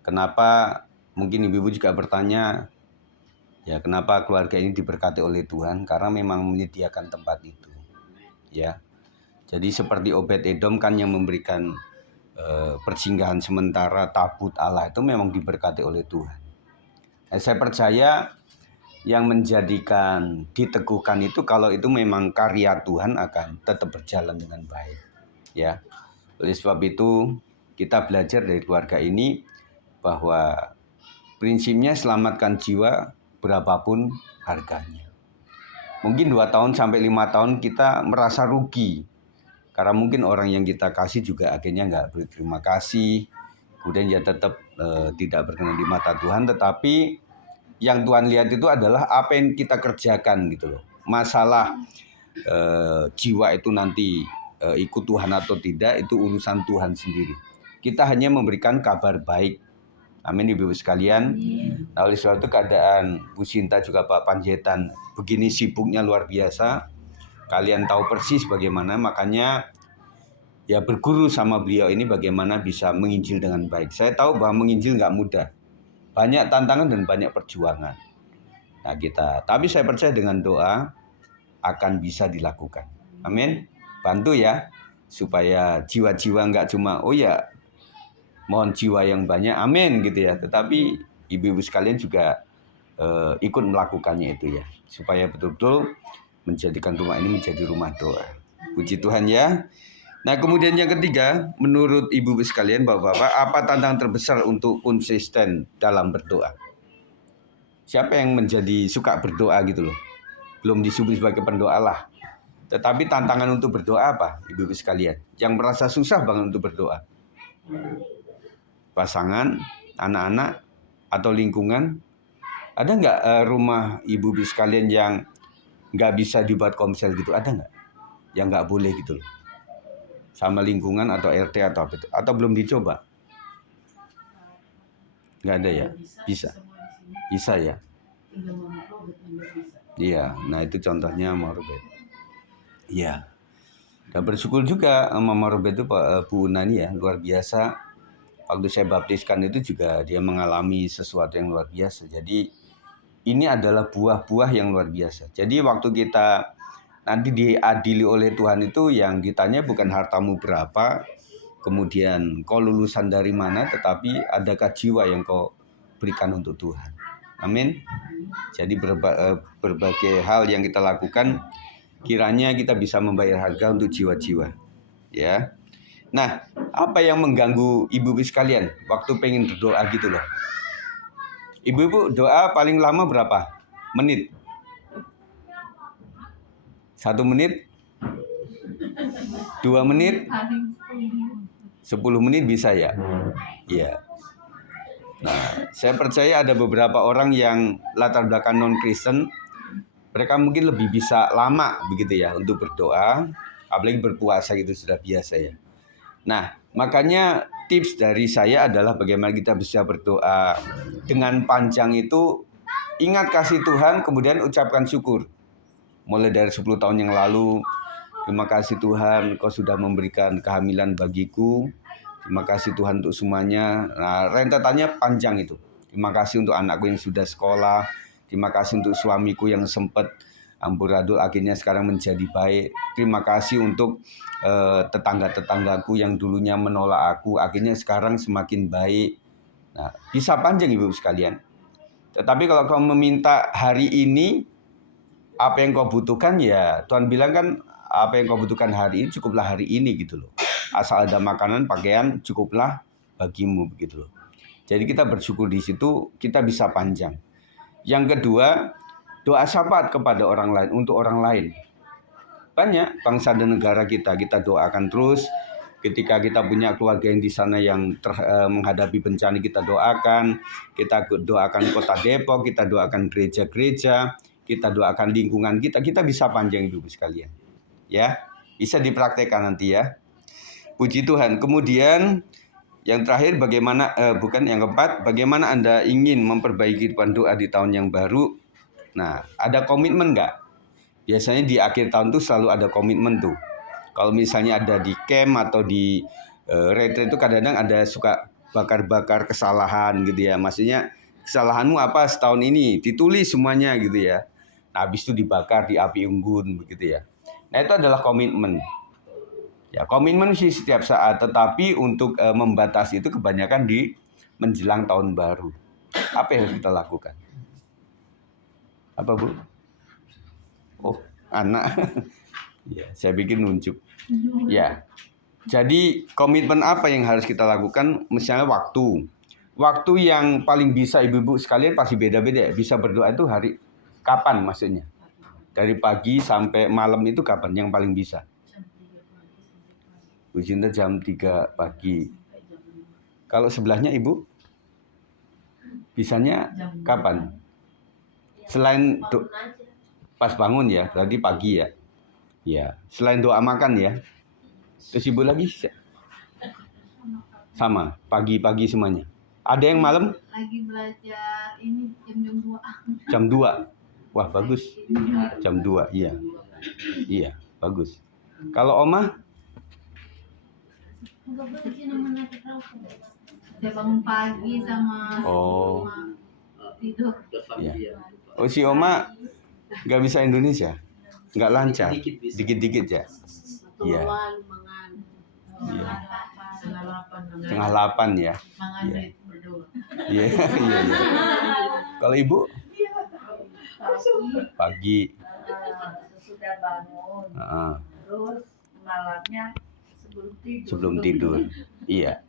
Kenapa mungkin ibu juga bertanya, ya kenapa keluarga ini diberkati oleh Tuhan? Karena memang menyediakan tempat itu. Ya. Jadi seperti Obed-Edom kan yang memberikan persinggahan sementara tabut Allah itu memang diberkati oleh Tuhan. Saya percaya yang menjadikan diteguhkan itu kalau itu memang karya Tuhan akan tetap berjalan dengan baik. Ya. Oleh sebab itu kita belajar dari keluarga ini bahwa prinsipnya selamatkan jiwa berapapun harganya. Mungkin 2 tahun sampai 5 tahun kita merasa rugi. Karena mungkin orang yang kita kasih juga akhirnya nggak berterima kasih. Kemudian dia tetap tidak berkenan di mata Tuhan. Tetapi yang Tuhan lihat itu adalah apa yang kita kerjakan gitu loh. Masalah jiwa itu nanti ikut Tuhan atau tidak itu urusan Tuhan sendiri. Kita hanya memberikan kabar baik. Amin Ibu sekalian. Nah, oleh sebab itu keadaan Bu Sinta juga Pak Panjaitan begini sibuknya luar biasa. Kalian tahu persis bagaimana, makanya ya berguru sama beliau ini bagaimana bisa menginjil dengan baik. Saya tahu bahwa menginjil nggak mudah. Banyak tantangan dan banyak perjuangan. Nah tapi saya percaya dengan doa akan bisa dilakukan. Amin. Bantu ya supaya jiwa-jiwa nggak cuma mohon jiwa yang banyak, amin gitu ya. Tetapi ibu-ibu sekalian juga ikut melakukannya itu ya, supaya betul-betul menjadikan rumah ini menjadi rumah doa. Puji Tuhan ya. Nah kemudian yang ketiga, menurut ibu-ibu sekalian, bapak-bapak, apa tantangan terbesar untuk konsisten dalam berdoa? Siapa yang menjadi suka berdoa gitu loh? Belum disebut sebagai pendoa lah. Tetapi tantangan untuk berdoa apa ibu-ibu sekalian? Yang merasa susah banget untuk berdoa? Pasangan, anak-anak, atau lingkungan? Ada nggak rumah ibu-ibu sekalian yang nggak bisa dibuat komsel gitu? Ada nggak? Yang nggak boleh gitu loh? Sama lingkungan atau RT atau apa itu? Atau belum dicoba? Nggak ada ya? Bisa. Bisa ya? Iya, nah itu contohnya Mama Robert. Iya. Dan bersyukur juga Mama Robert itu Bu Unani ya, luar biasa. Waktu saya baptiskan itu juga dia mengalami sesuatu yang luar biasa. Jadi ini adalah buah-buah yang luar biasa. Jadi waktu kita nanti diadili oleh Tuhan itu yang ditanya bukan hartamu berapa, kemudian kau lulusan dari mana, tetapi adakah jiwa yang kau berikan untuk Tuhan. Amin. Jadi berbagai hal yang kita lakukan kiranya kita bisa membayar harga untuk jiwa-jiwa. Ya. Nah, apa yang mengganggu ibu-ibu sekalian waktu pengen berdoa gitu loh? Ibu-ibu doa paling lama berapa menit? 1 menit? 2 menit? 10 menit bisa ya? Iya. Nah, saya percaya ada beberapa orang yang latar belakang non-Kristen, mereka mungkin lebih bisa lama begitu ya untuk berdoa, apalagi berpuasa gitu sudah biasa ya. Nah, makanya tips dari saya adalah bagaimana kita bisa berdoa dengan panjang itu. Ingat kasih Tuhan, kemudian ucapkan syukur. Mulai dari 10 tahun yang lalu, terima kasih Tuhan, kau sudah memberikan kehamilan bagiku. Terima kasih Tuhan untuk semuanya. Nah, rentetannya panjang itu. Terima kasih untuk anakku yang sudah sekolah. Terima kasih untuk suamiku yang sempat amburadul akhirnya sekarang menjadi baik. Terima kasih untuk tetangga-tetanggaku yang dulunya menolak aku, akhirnya sekarang semakin baik. Nah, bisa panjang ibu sekalian. Tetapi kalau kau meminta hari ini, apa yang kau butuhkan ya Tuhan bilang kan, apa yang kau butuhkan hari ini cukuplah hari ini gitu loh. Asal ada makanan, pakaian cukuplah bagimu begitu loh. Jadi kita bersyukur di situ, kita bisa panjang. Yang kedua, doa syafaat kepada orang lain, untuk orang lain. Banyak bangsa dan negara kita doakan terus. Ketika kita punya keluarga yang di sana yang menghadapi bencana, kita doakan. Kita doakan kota Depok, kita doakan gereja-gereja, kita doakan lingkungan kita. Kita bisa panjang ibu sekalian. Ya, bisa dipraktekkan nanti ya. Puji Tuhan. Kemudian yang terakhir yang keempat, bagaimana Anda ingin memperbaiki kehidupan doa di tahun yang baru? Nah, ada komitmen nggak? Biasanya di akhir tahun tuh selalu ada komitmen tuh. Kalau misalnya ada di camp atau di retreat itu kadang-kadang ada suka bakar-bakar kesalahan gitu ya. Maksudnya kesalahanmu apa setahun ini? Ditulis semuanya gitu ya. Nah, habis itu dibakar di api unggun begitu ya. Nah, itu adalah komitmen. Ya, komitmen sih setiap saat, tetapi untuk membatasi itu kebanyakan di menjelang tahun baru. Apa yang harus kita lakukan? Apa Bu? Oh, anak. Ya, saya pikir nunjuk. Ya. Jadi komitmen apa yang harus kita lakukan? Misalnya waktu. Waktu yang paling bisa ibu-ibu sekalian pasti beda-beda ya. Bisa berdoa itu hari kapan maksudnya? Dari pagi sampai malam itu kapan yang paling bisa? Jam 3 pagi sampai pagi. Bu Cinta jam 3 pagi. Sampai jam 5. Kalau sebelahnya Ibu? Bisanya Jam kapan? Selain pas bangun ya, berarti pagi ya. Ya, selain doa makan ya. Terus Ibu lagi sama, pagi-pagi semuanya. Ada yang malam? Lagi belajar ini jam 2. Jam 2. Wah, bagus. Jam 2, iya. Iya, bagus. Kalau Oma? Dia bangun pagi sama Oh. sama tidur. Iya. Oh, si Oma nggak bisa Indonesia? Nggak lancar? Dikit-dikit bisa. Dikit-dikit ya? Iya. Iya. Setengah 8 ya? Mangan Iya. duit berdoa. Iya, iya, iya. Kalau Ibu? Pagi. Sesudah bangun, terus malamnya sebelum tidur. Iya.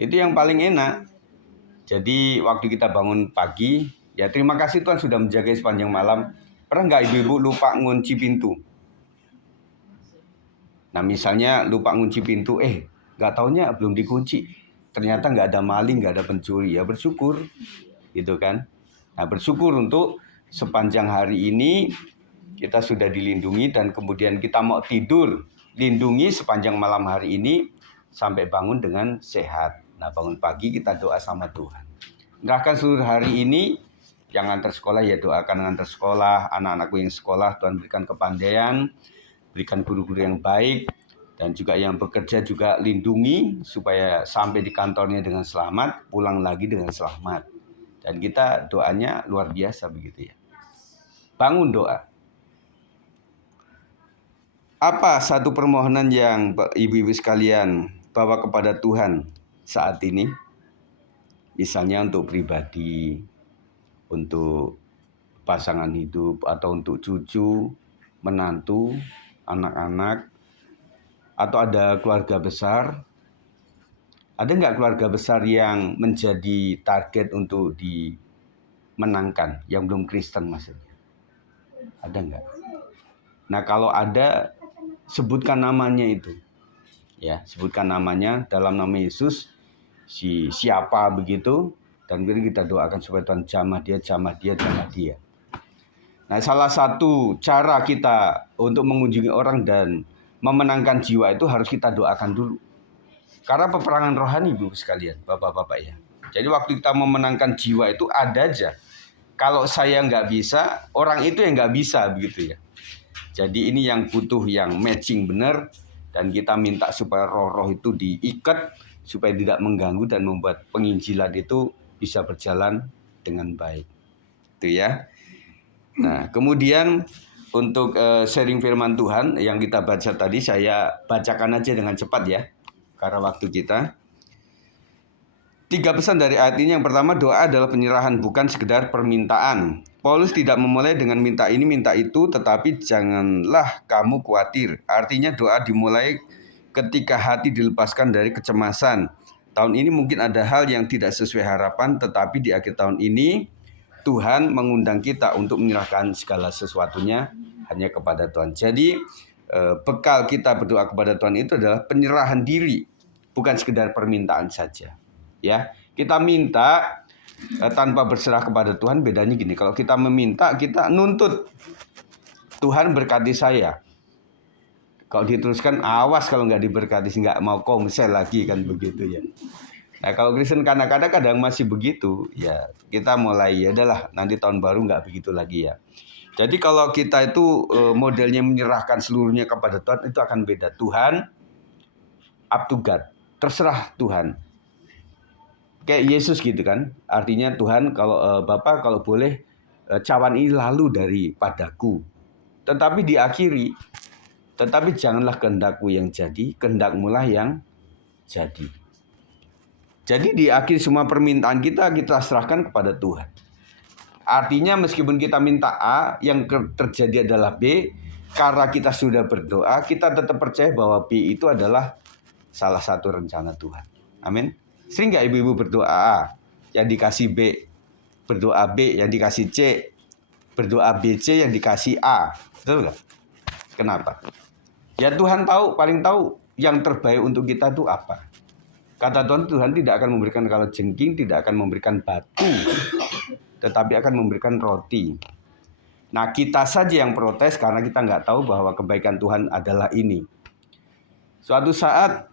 Itu yang paling enak. Jadi waktu kita bangun pagi, ya terima kasih Tuhan sudah menjaga sepanjang malam. Pernah nggak ibu-ibu lupa ngunci pintu? Nah misalnya lupa ngunci pintu, nggak taunya belum dikunci. Ternyata nggak ada maling, nggak ada pencuri. Ya bersyukur, gitu kan. Nah bersyukur untuk sepanjang hari ini kita sudah dilindungi dan kemudian kita mau tidur, lindungi sepanjang malam hari ini sampai bangun dengan sehat. Nah bangun pagi kita doa sama Tuhan. Bahkan seluruh hari ini yang antar sekolah ya doakan antar sekolah, anak-anakku yang sekolah Tuhan berikan kepandaian, berikan guru-guru yang baik, dan juga yang bekerja juga lindungi supaya sampai di kantornya dengan selamat, pulang lagi dengan selamat. Dan kita doanya luar biasa begitu ya. Bangun doa. Apa satu permohonan yang ibu-ibu sekalian bawa kepada Tuhan saat ini? Misalnya untuk pribadi, untuk pasangan hidup, atau untuk cucu, menantu, anak-anak, atau ada keluarga besar. Ada nggak keluarga besar yang menjadi target untuk dimenangkan, yang belum Kristen maksudnya? Ada nggak? Nah kalau ada, sebutkan namanya itu. Ya, sebutkan namanya dalam nama Yesus, siapa begitu, dan kita doakan supaya Tuhan jamah dia, jamah dia, jamah dia. Nah salah satu cara kita untuk mengunjungi orang dan memenangkan jiwa itu harus kita doakan dulu. Karena peperangan rohani ibu sekalian, bapak-bapak ya. Jadi waktu kita memenangkan jiwa itu ada aja. Kalau saya nggak bisa, orang itu yang nggak bisa begitu ya. Jadi ini yang butuh yang matching benar. Dan kita minta supaya roh-roh itu diikat supaya tidak mengganggu dan membuat penginjilan itu bisa berjalan dengan baik. Itu ya. Nah kemudian untuk sharing firman Tuhan yang kita baca tadi, saya bacakan aja dengan cepat ya. Karena waktu kita. 3 pesan dari ayat ini. Yang pertama, doa adalah penyerahan, bukan sekedar permintaan. Paulus tidak memulai dengan minta ini, minta itu, tetapi janganlah kamu khawatir. Artinya doa dimulai ketika hati dilepaskan dari kecemasan. Tahun ini mungkin ada hal yang tidak sesuai harapan, tetapi di akhir tahun ini Tuhan mengundang kita untuk menyerahkan segala sesuatunya hanya kepada Tuhan. Jadi bekal kita berdoa kepada Tuhan itu adalah penyerahan diri, bukan sekedar permintaan saja. Ya, kita minta tanpa berserah kepada Tuhan, bedanya gini. Kalau kita meminta, kita nuntut Tuhan berkati saya. Kalau diteruskan, awas kalau nggak diberkati, nggak mau komsel lagi kan begitu ya. Nah kalau Kristen kadang-kadang masih begitu, ya kita mulai ya adalah nanti tahun baru nggak begitu lagi ya. Jadi kalau kita itu modelnya menyerahkan seluruhnya kepada Tuhan, itu akan beda. Tuhan, up to God, terserah Tuhan. Kayak Yesus gitu kan, artinya Tuhan kalau Bapa kalau boleh cawan ini lalu daripadaku, tetapi diakhiri, tetapi janganlah kehendakku yang jadi, kehendakmulah yang jadi. Jadi di akhir semua permintaan kita serahkan kepada Tuhan. Artinya meskipun kita minta A, yang terjadi adalah B, karena kita sudah berdoa, kita tetap percaya bahwa B itu adalah salah satu rencana Tuhan. Amin. Sering nggak ibu-ibu berdoa A, yang dikasih B, berdoa B, yang dikasih C, berdoa BC yang dikasih A. Betul nggak? Kenapa? Ya Tuhan tahu, paling tahu yang terbaik untuk kita itu apa. Kata Tuhan, Tuhan tidak akan memberikan kalajengking, tidak akan memberikan batu, tetapi akan memberikan roti. Nah, kita saja yang protes karena kita nggak tahu bahwa kebaikan Tuhan adalah ini. Suatu saat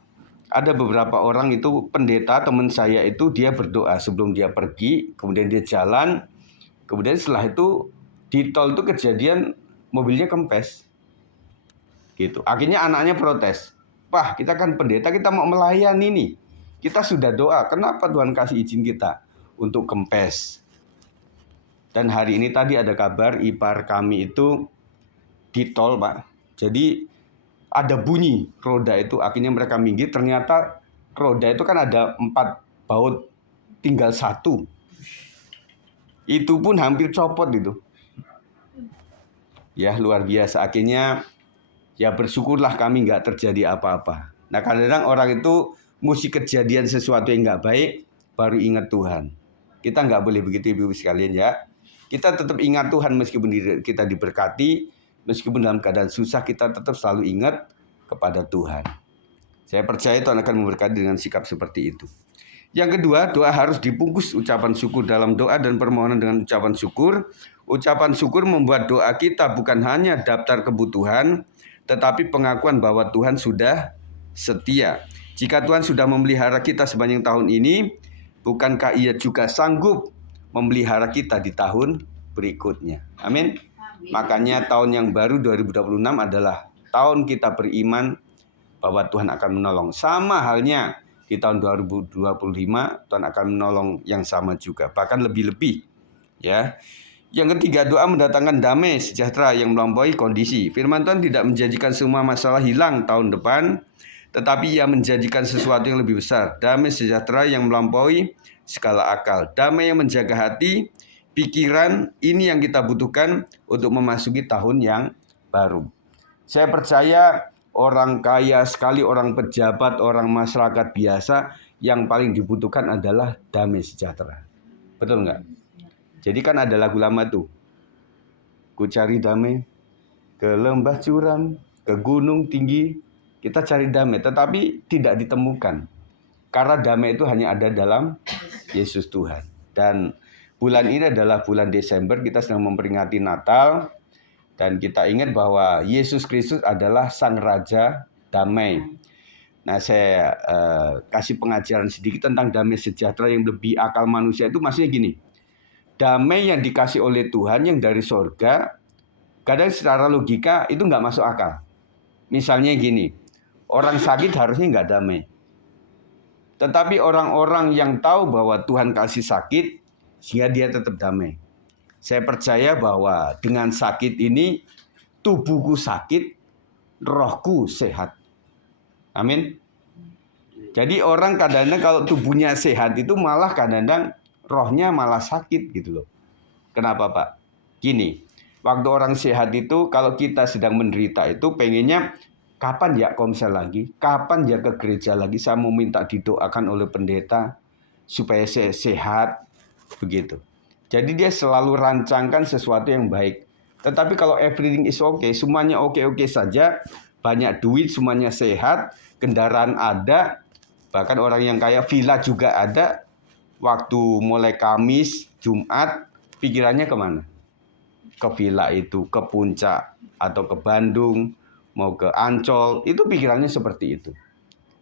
ada beberapa orang itu, pendeta teman saya itu, dia berdoa sebelum dia pergi, kemudian dia jalan, kemudian setelah itu di tol itu kejadian mobilnya kempes. Gitu. Akhirnya anaknya protes. Wah, kita kan pendeta, kita mau melayani nih. Kita sudah doa, kenapa Tuhan kasih izin kita untuk kempes? Dan hari ini tadi ada kabar ipar kami itu di tol, Pak. Jadi ada bunyi roda itu, akhirnya mereka minggir. Ternyata roda itu kan ada 4 baut, tinggal 1. Itu pun hampir copot itu. Ya luar biasa. Akhirnya ya bersyukurlah kami nggak terjadi apa-apa. Nah kadang-kadang orang itu mesti kejadian sesuatu yang nggak baik baru ingat Tuhan. Kita nggak boleh begitu ibu sekalian ya. Kita tetap ingat Tuhan meskipun kita diberkati, meskipun dalam keadaan susah kita tetap selalu ingat kepada Tuhan. Saya percaya Tuhan akan memberkati dengan sikap seperti itu. Yang kedua, doa harus dibungkus ucapan syukur. Dalam doa dan permohonan dengan ucapan syukur. Ucapan syukur membuat doa kita bukan hanya daftar kebutuhan, tetapi pengakuan bahwa Tuhan sudah setia. Jika Tuhan sudah memelihara kita sepanjang tahun ini, bukankah Ia juga sanggup memelihara kita di tahun berikutnya? Amin. Makanya tahun yang baru 2026 adalah tahun kita beriman bahwa Tuhan akan menolong. Sama halnya di tahun 2025 Tuhan akan menolong yang sama juga, bahkan lebih-lebih. Ya. Yang ketiga, doa mendatangkan damai sejahtera yang melampaui kondisi. Firman Tuhan tidak menjanjikan semua masalah hilang tahun depan, tetapi Ia menjanjikan sesuatu yang lebih besar. Damai sejahtera yang melampaui segala akal. Damai yang menjaga hati, pikiran, ini yang kita butuhkan untuk memasuki tahun yang baru. Saya percaya orang kaya sekali, orang pejabat, orang masyarakat biasa, yang paling dibutuhkan adalah damai sejahtera. Betul nggak? Jadi kan ada lagu lama tuh. Ku cari damai ke lembah curam, ke gunung tinggi. Kita cari damai, tetapi tidak ditemukan. Karena damai itu hanya ada dalam Yesus Tuhan. Dan bulan ini adalah bulan Desember, kita sedang memperingati Natal. Dan kita ingat bahwa Yesus Kristus adalah Sang Raja Damai. Nah, saya kasih pengajaran sedikit tentang damai sejahtera yang lebih akal manusia itu maksudnya gini. Damai yang dikasih oleh Tuhan yang dari sorga, kadang secara logika itu nggak masuk akal. Misalnya gini, orang sakit harusnya nggak damai. Tetapi orang-orang yang tahu bahwa Tuhan kasih sakit, sehingga dia tetap damai. Saya percaya bahwa dengan sakit ini, tubuhku sakit, rohku sehat. Amin. Jadi orang kadang-kadang kalau tubuhnya sehat itu malah kadang-kadang rohnya malah sakit gitu loh. Kenapa Pak? Gini, waktu orang sehat itu kalau kita sedang menderita itu pengennya kapan ya komsel lagi? Kapan ya ke gereja lagi? Saya mau minta didoakan oleh pendeta supaya saya sehat. Begitu. Jadi dia selalu rancangkan sesuatu yang baik. Tetapi kalau everything is okay, semuanya oke-oke saja, banyak duit, semuanya sehat, kendaraan ada, bahkan orang yang kaya villa juga ada, waktu mulai Kamis, Jumat, pikirannya kemana? Ke villa itu, ke Puncak, atau ke Bandung, mau ke Ancol, itu pikirannya seperti itu.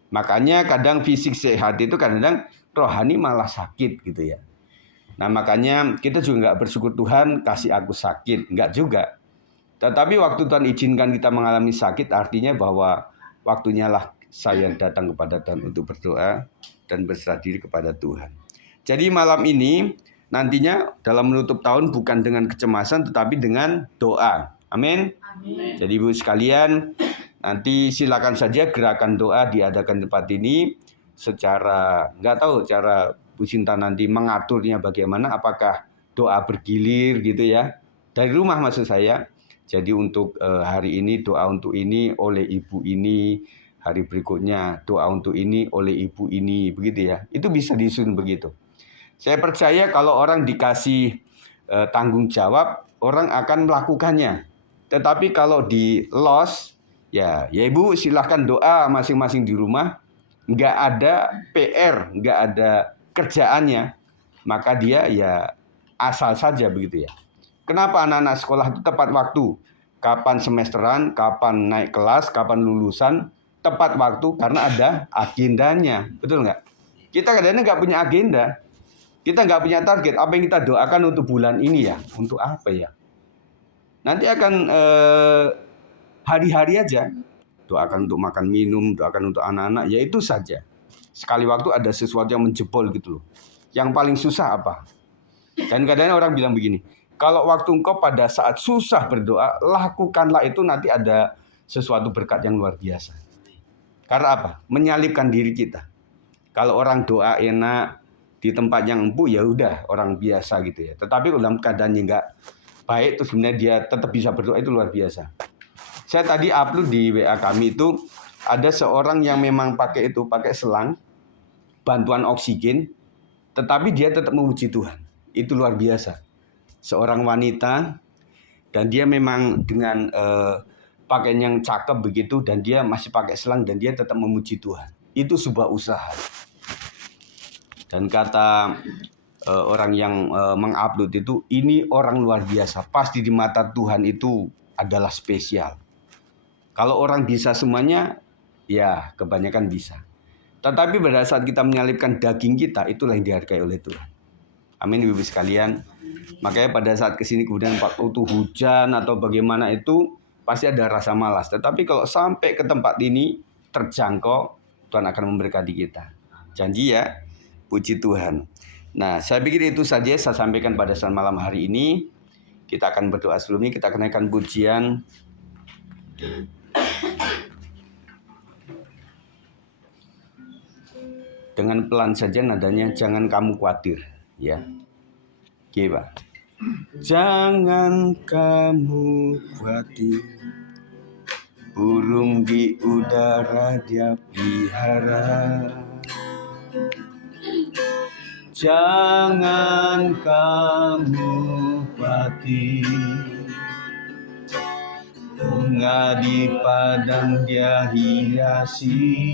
Makanya kadang fisik sehat itu kadang-kadang rohani malah sakit gitu ya. Nah makanya kita juga nggak bersyukur Tuhan kasih aku sakit, nggak juga. Tetapi waktu Tuhan izinkan kita mengalami sakit, artinya bahwa waktunya lah saya datang kepada Tuhan untuk berdoa dan berserah diri kepada Tuhan. Jadi malam ini nantinya dalam menutup tahun bukan dengan kecemasan tetapi dengan doa. Amin. Amin. Jadi ibu sekalian, nanti silakan saja gerakan doa diadakan di tempat ini secara nggak tahu cara Bu Sinta nanti mengaturnya bagaimana, apakah doa bergilir gitu ya, dari rumah maksud saya. Jadi untuk hari ini doa untuk ini oleh ibu ini, hari berikutnya doa untuk ini oleh ibu ini, begitu ya. Itu bisa disusun begitu. Saya percaya kalau orang dikasih tanggung jawab, orang akan melakukannya. Tetapi kalau di lost, ya Ibu silahkan doa masing-masing di rumah. Nggak ada PR, nggak ada kerjaannya, maka dia ya asal saja begitu ya. Kenapa anak-anak sekolah itu tepat waktu? Kapan semesteran, kapan naik kelas, kapan lulusan, tepat waktu karena ada agendanya. Betul nggak? Kita kadang-kadang nggak punya agenda. Kita nggak punya target. Apa yang kita doakan untuk bulan ini ya? Untuk apa ya? Nanti akan hari-hari aja. Doakan untuk makan minum, doakan untuk anak-anak, ya itu saja. Sekali waktu ada sesuatu yang menjebol gitu loh. Yang paling susah apa? Dan kadang-kadang orang bilang begini, kalau waktu engkau pada saat susah berdoa, lakukanlah itu, nanti ada sesuatu berkat yang luar biasa. Karena apa? Menyalipkan diri kita. Kalau orang doa enak, di tempat yang empuk, ya udah orang biasa gitu ya. Tetapi dalam keadaannya nggak baik, terus sebenarnya dia tetap bisa berdoa, itu luar biasa. Saya tadi upload di WA kami itu ada seorang yang memang pakai selang bantuan oksigen, tetapi dia tetap memuji Tuhan. Itu luar biasa. Seorang wanita dan dia memang dengan pakaian yang cakep begitu dan dia masih pakai selang dan dia tetap memuji Tuhan. Itu sebuah usaha. Dan kata orang yang mengupload itu, ini orang luar biasa. Pasti di mata Tuhan itu adalah spesial. Kalau orang bisa semuanya, ya kebanyakan bisa. Tetapi pada saat kita menyalipkan daging kita, itulah yang dihargai oleh Tuhan. Amin, Ibu sekalian. Makanya pada saat kesini kemudian waktu hujan atau bagaimana itu, pasti ada rasa malas. Tetapi kalau sampai ke tempat ini, terjangkau, Tuhan akan memberkati kita. Janji ya, puji Tuhan. Nah, saya pikir itu saja saya sampaikan pada saat malam hari ini. Kita akan berdoa sebelumnya, kita kenaikan pujian. Dengan pelan saja nadanya, jangan kamu khawatir, ya. Oke, Pak. Jangan kamu khawatir, burung di udara dia pelihara. Jangan kamu khawatir, bunga di padang dia hiasi.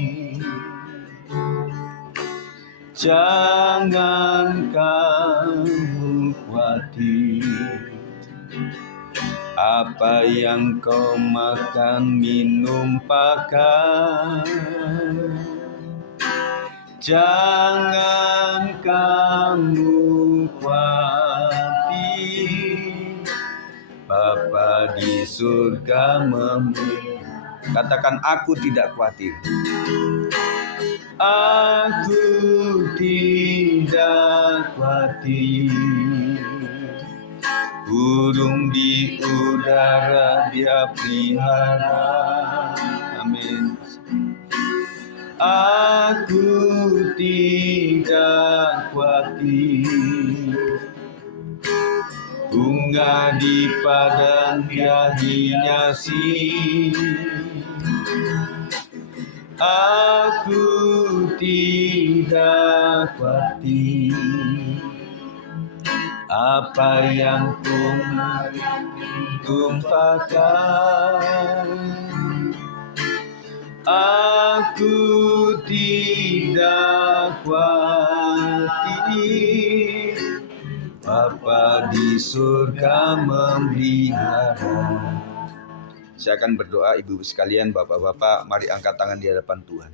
Jangan kamu khawatir, apa yang kau makan, minum, pakai. Jangan kamu khawatir, Bapa di surga memberi. Katakan, aku tidak khawatir. Aku tidak khawatir, burung di udara dia pelihara. Amin. Aku tidak khawatir, bunga di padang dia hiasi. Aku tidak khawatir, apa yang tumpahkan. Aku tidak khawatir, Bapa di surga memelihara. Saya akan berdoa, Ibu sekalian, Bapak-bapak, mari angkat tangan di hadapan Tuhan.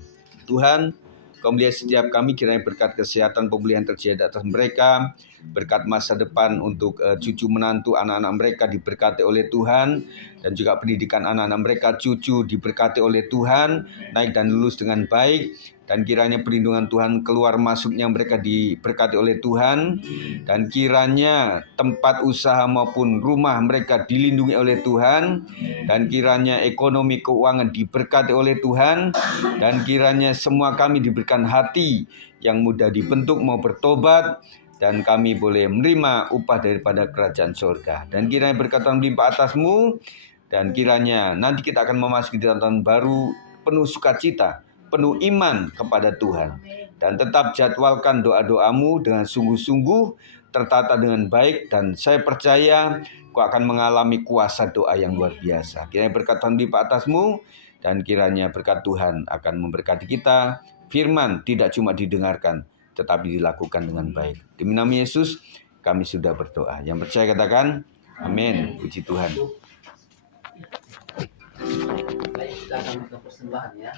Tuhan, Kau melihat setiap kami, kiranya berkat kesehatan, pemulihan terjadi atas mereka, berkat masa depan untuk cucu menantu anak-anak mereka diberkati oleh Tuhan, dan juga pendidikan anak-anak mereka cucu diberkati oleh Tuhan, naik dan lulus dengan baik, dan kiranya perlindungan Tuhan keluar masuknya mereka diberkati oleh Tuhan, dan kiranya tempat usaha maupun rumah mereka dilindungi oleh Tuhan, dan kiranya ekonomi keuangan diberkati oleh Tuhan, dan kiranya semua kami diberikan hati yang mudah dibentuk mau bertobat, dan kami boleh menerima upah daripada kerajaan surga. Dan kiranya berkat Tuhan melimpah atasmu, dan kiranya nanti kita akan memasuki tahun baru penuh sukacita, penuh iman kepada Tuhan. Dan tetap jadwalkan doa-doamu dengan sungguh-sungguh, tertata dengan baik, dan saya percaya kau akan mengalami kuasa doa yang luar biasa. Kiranya berkat Tuhan limpah atasmu, dan kiranya berkat Tuhan akan memberkati kita. Firman tidak cuma didengarkan, tetapi dilakukan dengan baik. Demi nama Yesus, kami sudah berdoa. Yang percaya katakan, amin. Puji Tuhan. Baik, kita akan ke persembahan ya.